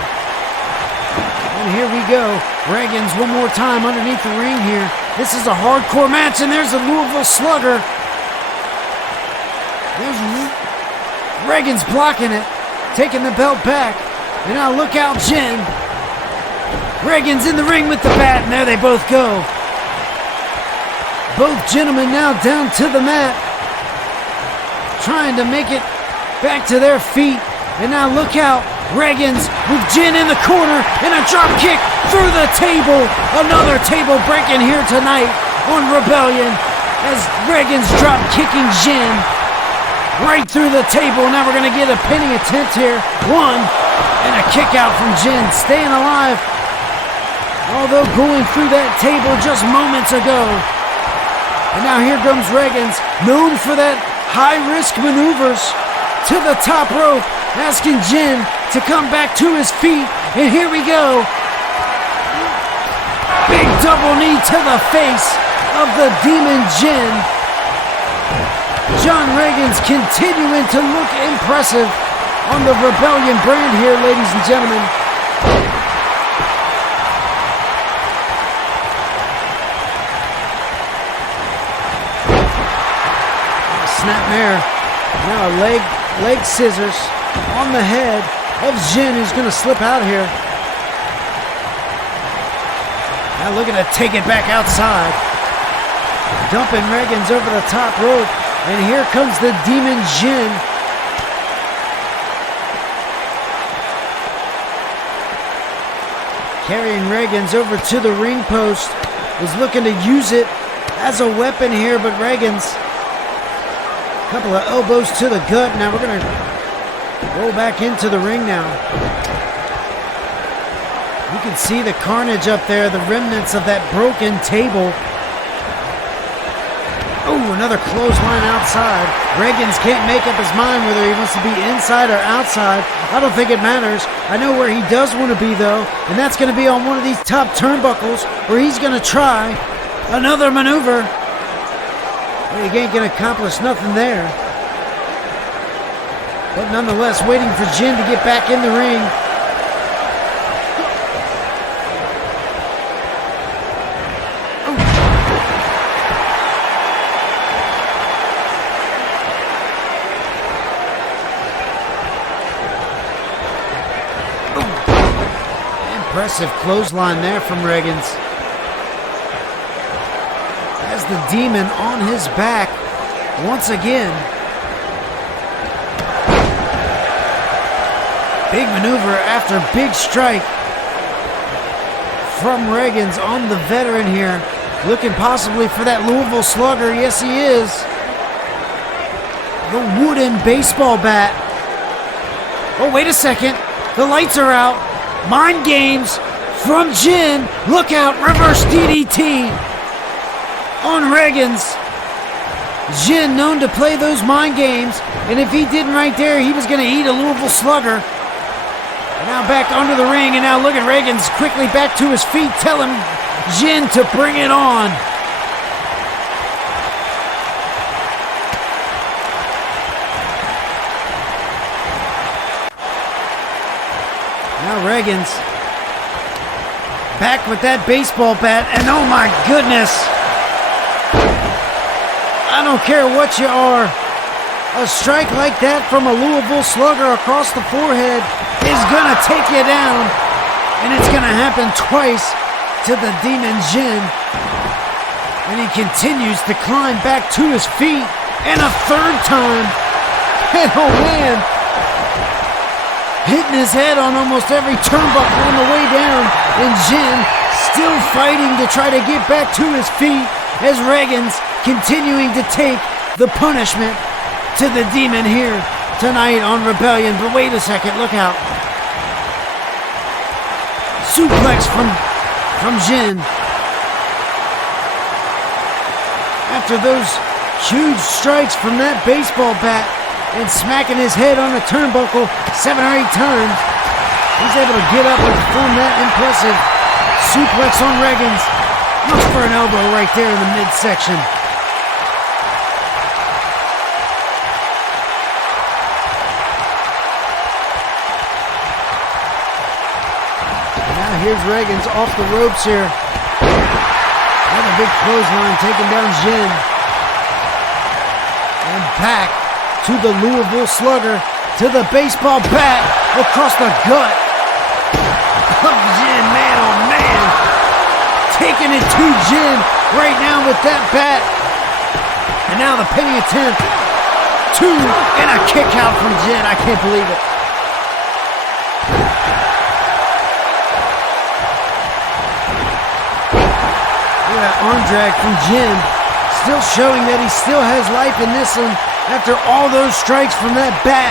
And here we go. Reggins one more time underneath the ring here. This is a hardcore match, and there's a Louisville Slugger. There's Reggins blocking it, taking the belt back. And now look out, Djinn. Reggins in the ring with the bat, and there they both go. Both gentlemen now down to the mat, trying to make it back to their feet. And now look out, Reggins with Djinn in the corner, and a drop kick through the table. Another table breaking here tonight on Rebellion as Reggins drop kicking Djinn right through the table. Now we're going to get a pinning attempt here. One, and a kick out from Djinn, staying alive. Although going through that table just moments ago. And now here comes Reggins, known for that high-risk maneuvers to the top rope, asking Djinn to come back to his feet. And here we go. Big double knee to the face of the Demon Djinn. John Reggins continuing to look impressive on the Rebellion brand here, ladies and gentlemen. Snapmare. Now a leg scissors on the head of Djinn, who's going to slip out here. Now looking to take it back outside. Dumping Reggins over the top rope. And here comes the Demon Djinn. Carrying Reggins over to the ring post. Was looking to use it as a weapon here, but Reggins, a couple of elbows to the gut. Now we're going to roll back into the ring now. You can see the carnage up there, the remnants of that broken table. Oh, another clothesline outside. Reggins can't make up his mind whether he wants to be inside or outside. I don't think it matters. I know where he does want to be, though, and that's going to be on one of these top turnbuckles where he's going to try another maneuver. Well, he ain't going to accomplish nothing there. But nonetheless, waiting for Djinn to get back in the ring. Impressive clothesline there from Reggins. has the Demon on his back once again. Big maneuver after big strike from Reggins on the veteran here. Looking possibly for that Louisville Slugger. Yes, he is. The wooden baseball bat. Oh, wait a second. The lights are out. Mind games from Djinn. Look out. Reverse DDT on Reggins. Djinn known to play those mind games. And if he didn't right there, he was going to eat a Louisville Slugger. And now back under the ring. And now look at Reggins quickly back to his feet, telling Djinn to bring it on. Now Reggins back with that baseball bat, and oh my goodness, I don't care what you are, a strike like that from a Louisville Slugger across the forehead is gonna take you down, and it's gonna happen twice to the Demon Djinn, and he continues to climb back to his feet, and a third time, and oh man, hitting his head on almost every turnbuckle on the way down, and Djinn still fighting to try to get back to his feet as Reggins continuing to take the punishment to the Demon here tonight on Rebellion. But wait a second, look out. Suplex from Djinn. After those huge strikes from that baseball bat, and smacking his head on a turnbuckle 7 or 8 times, he's able to get up and perform that impressive suplex on Reggins. Looks for an elbow right there in the midsection. And now here's Reggins off the ropes here. Another big clothesline taking down Djinn. And back to the Louisville Slugger, to the baseball bat, across the gut of Djinn, man oh man, taking it to Djinn right now with that bat, and now the pinning attempt, 2, and a kick out from Djinn, I can't believe it. Look at that arm drag from Djinn, still showing that he still has life in this one, after all those strikes from that bat.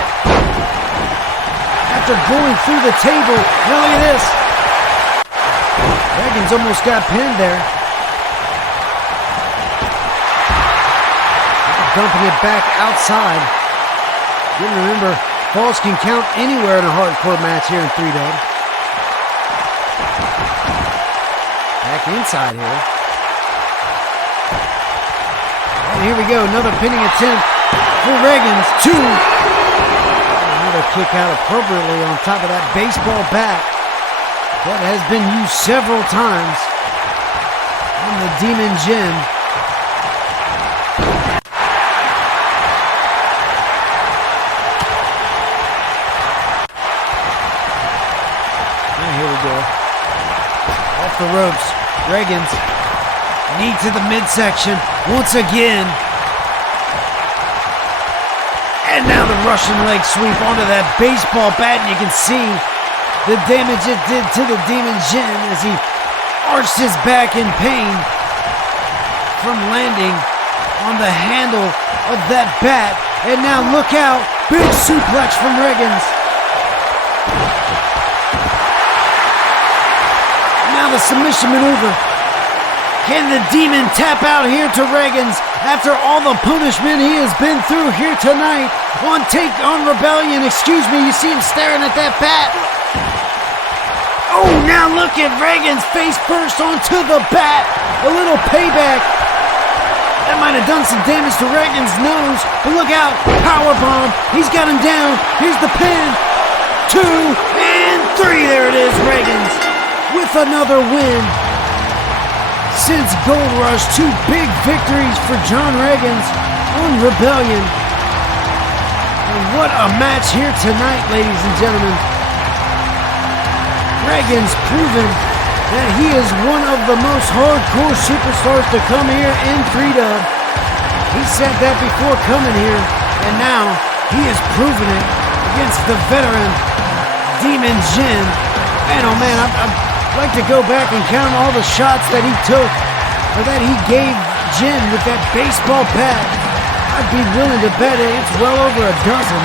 After going through the table. Now look at this. Reggins almost got pinned there. Dumping it back outside. Didn't remember, falls can count anywhere in a hardcore match here in 3-Dub. Back inside here. And here we go, another pinning attempt for Reggins, 2. Another kick out appropriately on top of that baseball bat that has been used several times on the Demon Djinn. Now here we go. Off the ropes, Reggins, knee to the midsection once again. And now the Russian leg sweep onto that baseball bat, and you can see the damage it did to the Demon Djinn as he arched his back in pain from landing on the handle of that bat. And now look out, big suplex from Reggins. Now the submission maneuver. Can the Demon tap out here to Reggins after all the punishment he has been through here tonight on Rebellion? Excuse me, you see him staring at that bat. Oh, now look at Reggins face first onto the bat. A little payback. That might have done some damage to Reggins' nose, but look out, powerbomb. He's got him down. Here's the pin. 2 and 3. There it is, Reggins with another win. Since Gold Rush, 2 big victories for John Reggins on Rebellion. And what a match here tonight, ladies and gentlemen. Reggins proving that he is one of the most hardcore superstars to come here in 3-Dub. He said that before coming here, and now he has proven it against the veteran Demon Djinn. And oh man, I'd like to go back and count all the shots that he took, or that he gave Djinn with that baseball bat. I'd be willing to bet it's well over a dozen.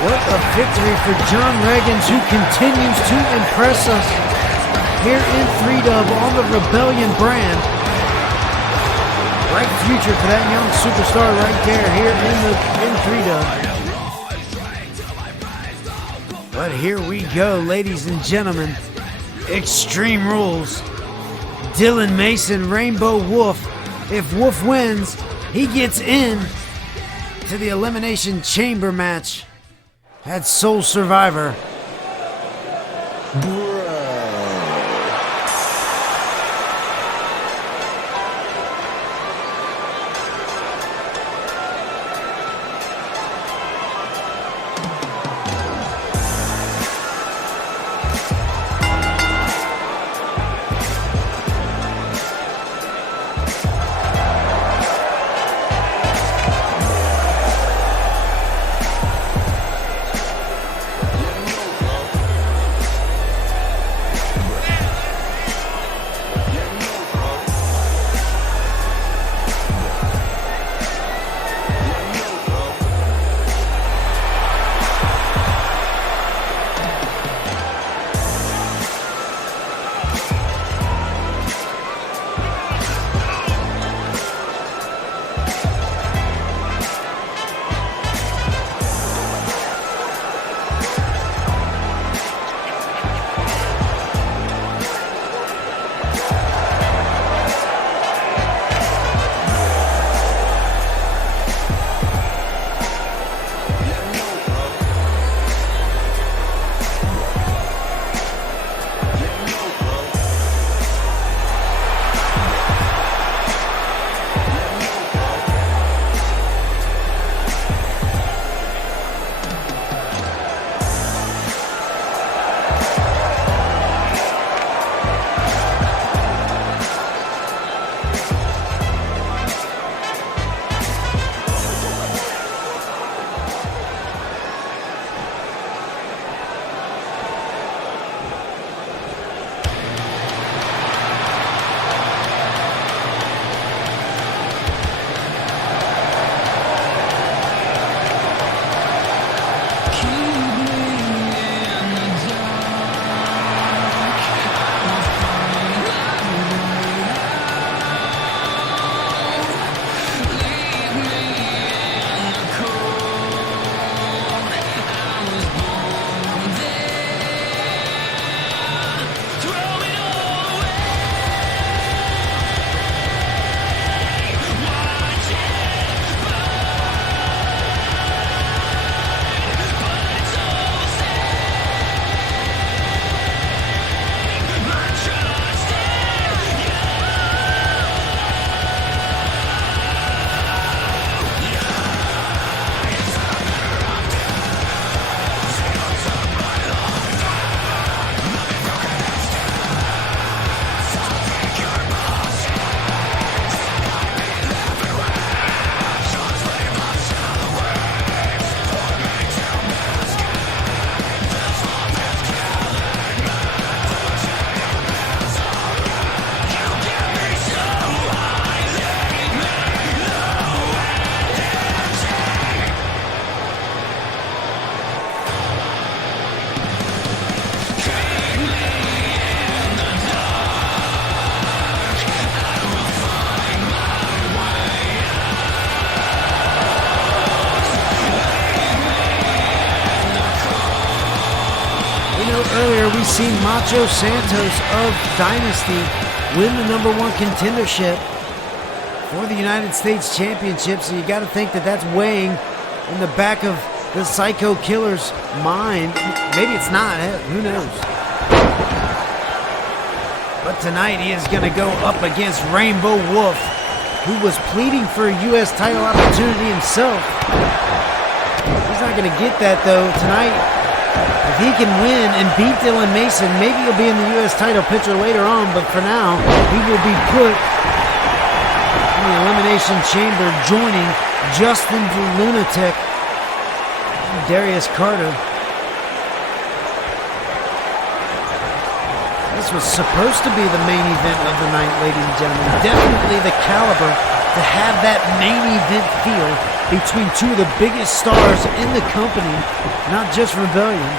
What a victory for John Reggins, who continues to impress us here in 3-Dub on the Rebellion brand. Bright future for that young superstar right there here in 3-Dub. But here we go, ladies and gentlemen. Extreme Rules. Dylan Mason, Rainbow Wolf. If Wolf wins, he gets in to the Elimination Chamber match at Soul Survivor. Earlier we seen Macho Santos of Dynasty win the #1 contendership for the United States Championship, so you got to think that that's weighing in the back of the Psycho Killer's mind. Maybe it's not. Who knows? But tonight he is going to go up against Rainbow Wolf, who was pleading for a U.S. title opportunity himself. He's not going to get that, though, tonight. If he can win and beat Dylan Mason, maybe he'll be in the U.S. title picture later on, but for now, he will be put in the Elimination Chamber, joining Justin the Lunatic and Darius Carter. This was supposed to be the main event of the night, ladies and gentlemen. Definitely the caliber to have that main event feel between two of the biggest stars in the company, not just Rebellion,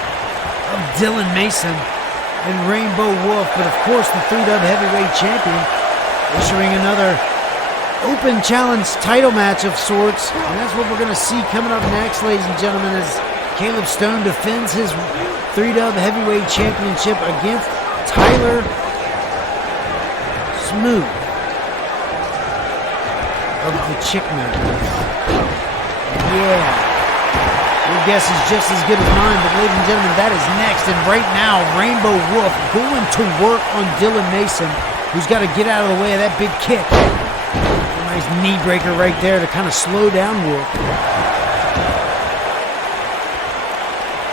of Dylan Mason and Rainbow Wolf, but of course the 3W heavyweight champion issuing another open challenge title match of sorts. And that's what we're going to see coming up next, ladies and gentlemen, as Caleb Stone defends his 3W heavyweight championship against Tyler Smooth of the Chickman. Yeah. Your guess is just as good as mine, but ladies and gentlemen, that is next. And right now, Rainbow Wolf going to work on Dylan Mason, who's got to get out of the way of that big kick. A nice knee breaker right there to kind of slow down Wolf.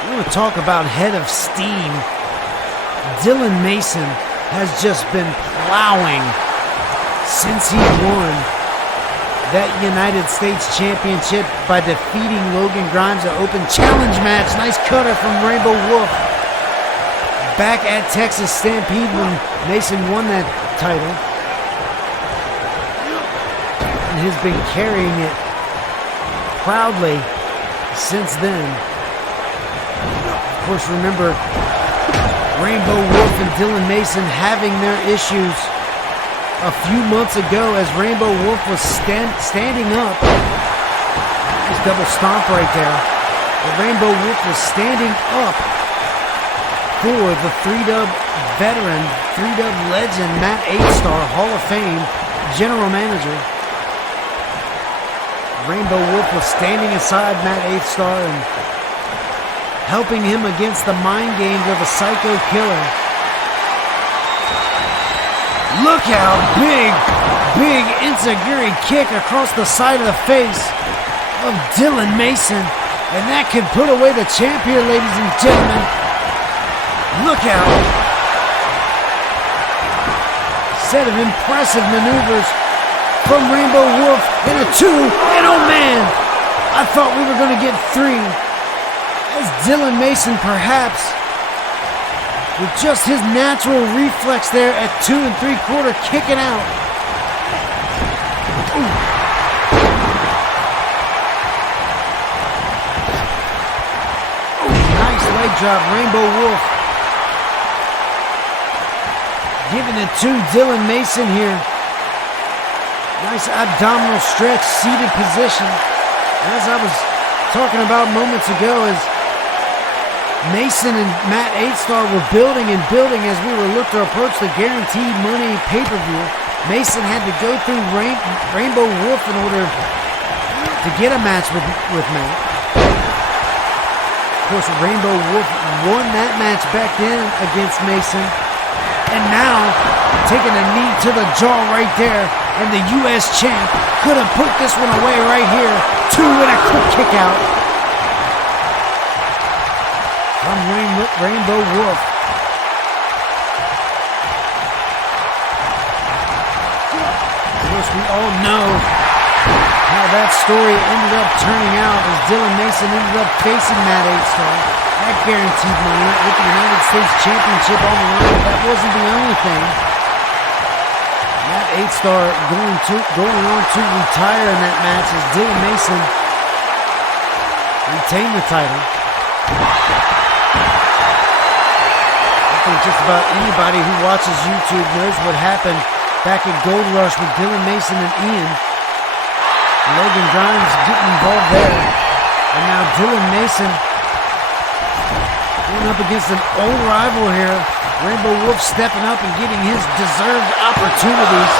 We want to talk about head of steam. Dylan Mason has just been plowing since he won that United States Championship by defeating Logan Grimes in an open challenge match. Nice cutter from Rainbow Wolf. Back at Texas Stampede when Mason won that title. And has been carrying it proudly since then. Of course, remember Rainbow Wolf and Dylan Mason having their issues a few months ago as Rainbow Wolf was standing up. Nice double stomp right there. But Rainbow Wolf was standing up for the 3W veteran, 3W legend, Matt 8-Star, Hall of Fame general manager. Rainbow Wolf was standing aside Matt 8-Star and helping him against the mind games of the Psycho Killer. Look out, big enziguri kick across the side of the face of Dylan Mason. And that could put away the champ here, ladies and gentlemen. Look out. Set of impressive maneuvers from Rainbow Wolf in a 2. And oh man, I thought we were going to get 3. As Dylan Mason, perhaps, with just his natural reflex there at 2 3/4, kicking out. Ooh. Nice leg drop, Rainbow Wolf. Giving it to Dylan Mason here. Nice abdominal stretch, seated position. As I was talking about moments ago, as Mason and Matt 8-Star were building and building as we were looking to approach the guaranteed money pay-per-view. Mason had to go through Rainbow Wolf in order to get a match with Matt. Of course, Rainbow Wolf won that match back then against Mason. And now, taking a knee to the jaw right there, and the U.S. champ could have put this one away right here. 2 and a quick kick out. From Rainbow Wolf. Of course, we all know how that story ended up turning out as Dylan Mason ended up facing Matt 8-Star. That guaranteed money with the United States Championship on the line. But that wasn't the only thing. Matt 8-Star going on to retire in that match as Dylan Mason retained the title. Just about anybody who watches YouTube knows what happened back at Gold Rush with Dylan Mason and Ian. Logan Grimes getting involved there. And now Dylan Mason going up against an old rival here. Rainbow Wolf stepping up and getting his deserved opportunities.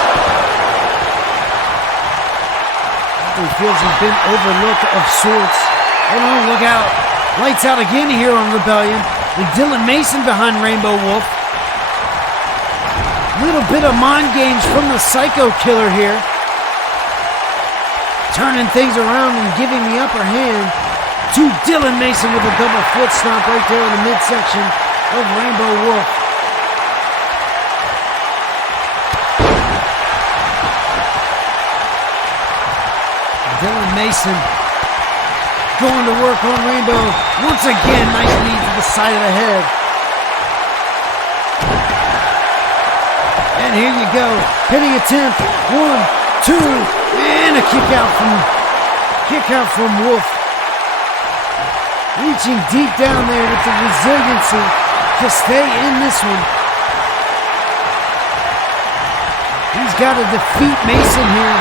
He feels he's been overlooked of sorts. Oh no, look look out. Lights out again here on Rebellion. And Dylan Mason behind Rainbow Wolf. Little bit of mind games from the Psycho Killer here. Turning things around and giving the upper hand to Dylan Mason with a double foot stomp right there in the midsection of Rainbow Wolf. Dylan Mason going to work on Rainbow. Once again, nice knee to the side of the head. And here you go. Pinning attempt. 1, 2, and a kick out from Wolf. Reaching deep down there with the resiliency to stay in this one. He's got to defeat Mason here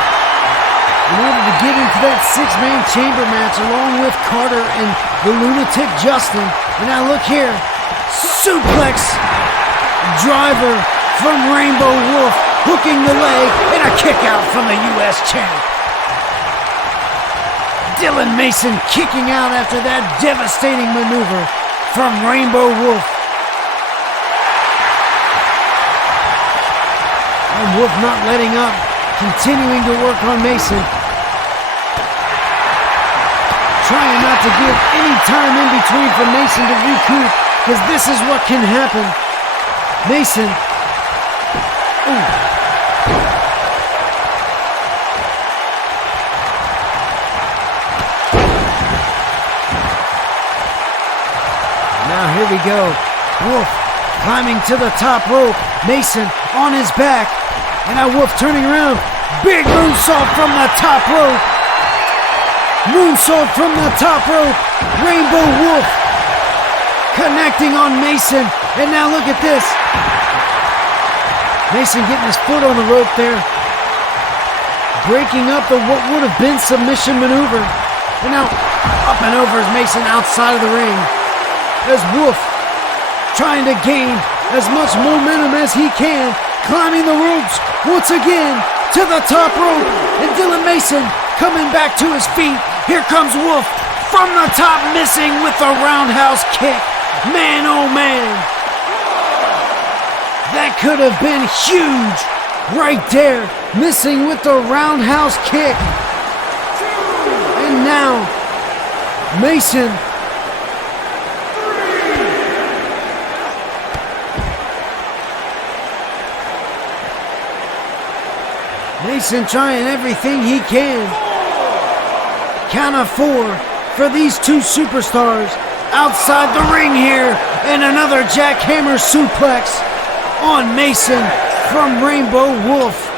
in order to get into that 6-man chamber match along with Carter and the Lunatic Justin. And now look here. Suplex driver from Rainbow Wolf, hooking the leg, and a kick out from the U.S. champ. Dylan Mason kicking out after that devastating maneuver from Rainbow Wolf. And Wolf not letting up, continuing to work on Mason. Trying not to give any time in between for Mason to recoup, because this is what can happen. Mason. Ooh. Now here we go. Wolf climbing to the top rope. Mason on his back. And now Wolf turning around. Big moonsault from the top rope. Moonsault from the top rope. Rainbow Wolf connecting on Mason. And now look at this. Mason getting his foot on the rope there. Breaking up the what would have been submission maneuver. And now up and over is Mason outside of the ring. As Wolf trying to gain as much momentum as he can, climbing the ropes once again to the top rope, and Dylan Mason coming back to his feet. Here comes Wolf from the top, missing with the roundhouse kick. Man, oh man, that could have been huge right there, missing with the roundhouse kick. And now Mason trying everything he can. Count of 4 for these two superstars outside the ring here. And another jackhammer suplex on Mason from Rainbow Wolf.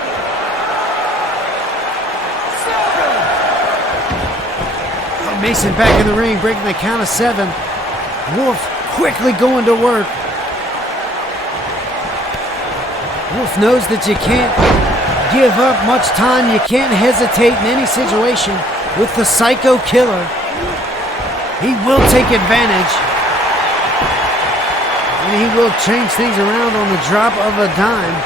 And Mason back in the ring, breaking the count of 7. Wolf quickly going to work. Wolf knows that you can't give up much time. You can't hesitate in any situation with the Psycho Killer. He will take advantage. And he will change things around on the drop of a dime.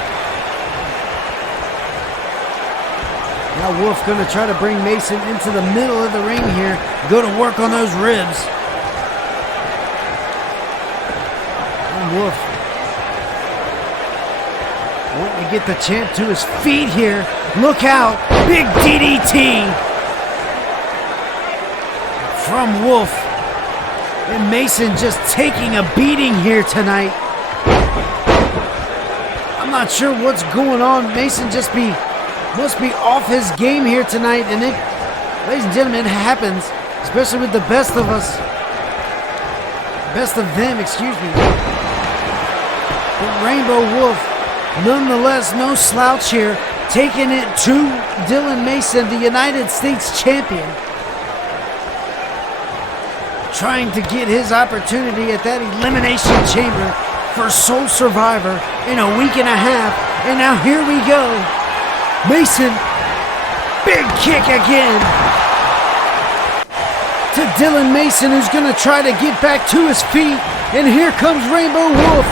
Now Wolf going to try to bring Mason into the middle of the ring here. Go to work on those ribs. And Wolf wanting to get the champ to his feet here. Look out. Big DDT from Wolf. And Mason just taking a beating here tonight. I'm not sure what's going on. Mason must be off his game here tonight. And it, ladies and gentlemen, it happens. Especially with the best of us. Best of them, excuse me. But Rainbow Wolf, nonetheless, no slouch here, taking it to Dylan Mason, the United States champion. Trying to get his opportunity at that Elimination Chamber for Sole Survivor in a week and a half. And now here we go. Mason, big kick again to Dylan Mason, who's going to try to get back to his feet. And here comes Rainbow Wolf.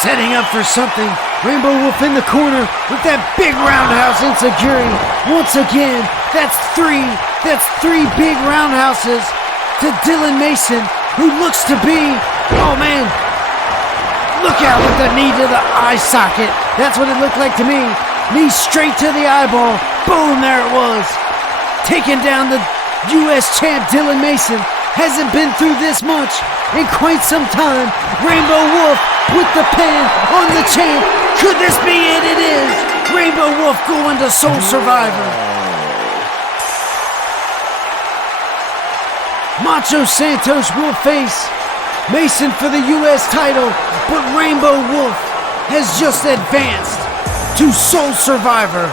Setting up for something Rainbow Wolf in the corner with that big roundhouse insecurity. Once again, that's three big roundhouses to Dylan Mason, who looks to be, oh man, look out with the knee to the eye socket. That's what it looked like to me. Knee straight to the eyeball. Boom, there it was. Taking down the U.S. champ Dylan Mason. Hasn't been through this much in quite some time. Rainbow Wolf with the pin on the champ. Could this be it? It is. Rainbow Wolf going to Soul Survivor. Macho Santos will face Mason for the U.S. title, but Rainbow Wolf has just advanced to Soul Survivor.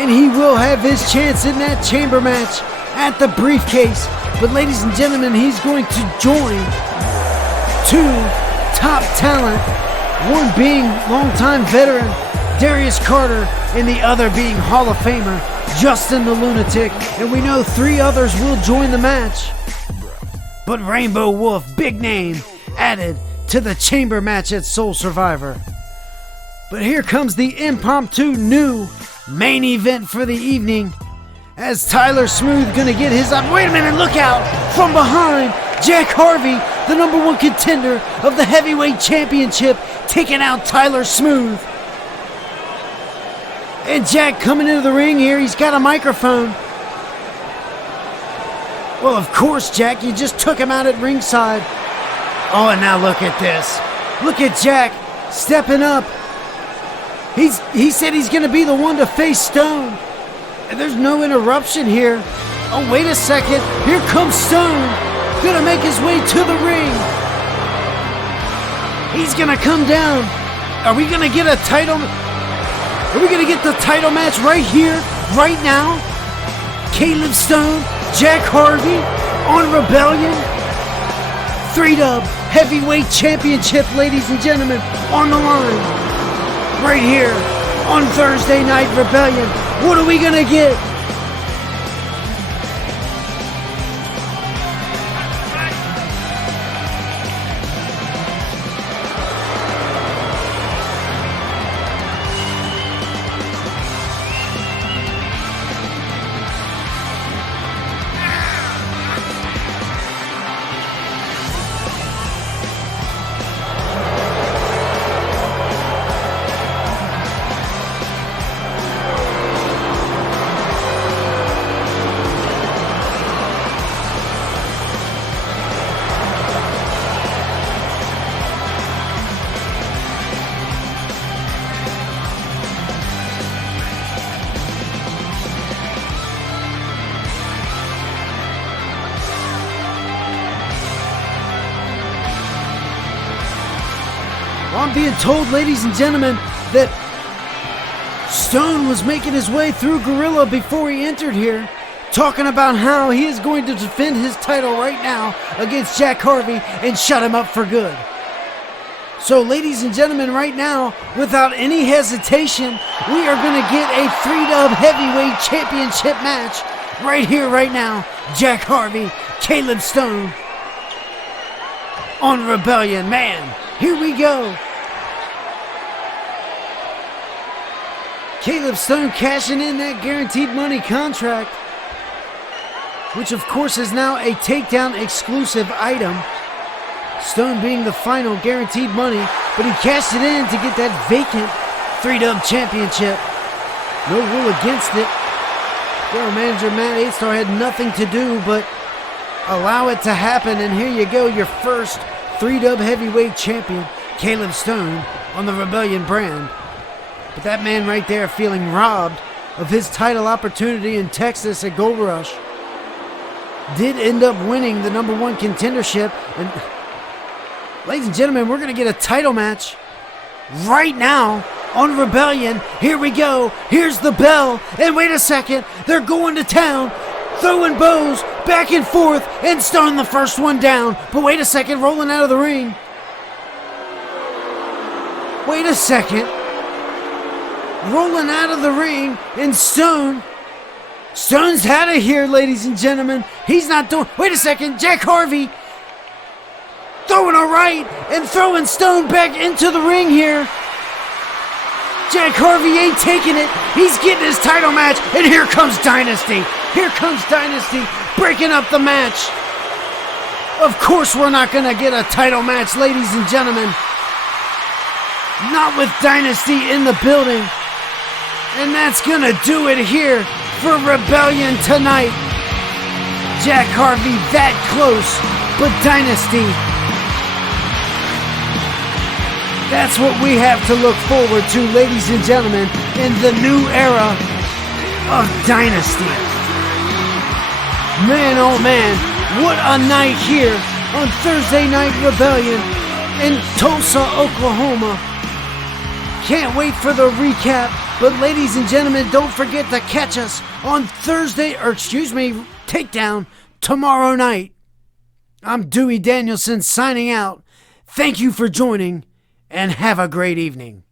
And he will have his chance in that chamber match at the briefcase. But ladies and gentlemen, he's going to join two top talent, one being longtime veteran Darius Carter and the other being Hall of Famer Justin the Lunatic. And we know three others will join the match. But Rainbow Wolf, big name, added to the chamber match at Soul Survivor. But here comes the impromptu new main event for the evening, as Tyler Smooth gonna get his up. Wait a minute, look out! From behind, Jack Harvey, the #1 contender of the heavyweight championship, taking out Tyler Smooth. And Jack coming into the ring here, he's got a microphone. Well, of course, Jack, you just took him out at ringside. Oh, and now look at this. Look at Jack stepping up. He said he's gonna be the one to face Stone. There's no interruption here. Oh, wait a second. Here comes Stone. Gonna make his way to the ring. He's gonna come down. Are we gonna get a title? Are we gonna get the title match right here, right now? Caleb Stone, Jack Harvey on Rebellion. 3-Dub Heavyweight Championship, ladies and gentlemen, on the line. Right here on Thursday Night Rebellion. What are we gonna get? I'm being told, ladies and gentlemen, that Stone was making his way through Gorilla before he entered here, talking about how he is going to defend his title right now against Jack Harvey and shut him up for good. So, ladies and gentlemen, right now, without any hesitation, we are going to get a 3-Dub Heavyweight Championship match right here, right now. Jack Harvey, Caleb Stone on Rebellion. Man, here we go. Caleb Stone cashing in that guaranteed money contract, which of course is now a takedown exclusive item. Stone being the final guaranteed money, but he cashed it in to get that vacant 3-Dub championship. No rule against it. General manager Matt Aidstar had nothing to do but allow it to happen, and here you go, your first 3-Dub heavyweight champion, Caleb Stone, on the Rebellion brand. But that man right there feeling robbed of his title opportunity in Texas at Gold Rush did end up winning the #1 contendership. And ladies and gentlemen, we're going to get a title match right now on Rebellion. Here we go. Here's the bell. And wait a second. They're going to town, throwing bows back and forth, and Stone the first one down. But wait a second. Rolling out of the ring. Wait a second. Rolling out of the ring, and Stone's out of here, ladies and gentlemen. He's not doing. Wait a second. Jack Harvey throwing a right and throwing Stone back into the ring here. Jack Harvey ain't taking it. He's getting his title match, and here comes Dynasty. Here comes Dynasty breaking up the match. Of course we're not going to get a title match, ladies and gentlemen. Not with Dynasty in the building. And that's going to do it here for Rebellion tonight. Jack Harvey that close, but Dynasty, that's what we have to look forward to, ladies and gentlemen, in the new era of Dynasty. Man, oh man, what a night here on Thursday Night Rebellion in Tulsa, Oklahoma. Can't wait for the recap, but ladies and gentlemen, don't forget to catch us on Takedown tomorrow night. I'm Dewey Danielson signing out. Thank you for joining, and have a great evening.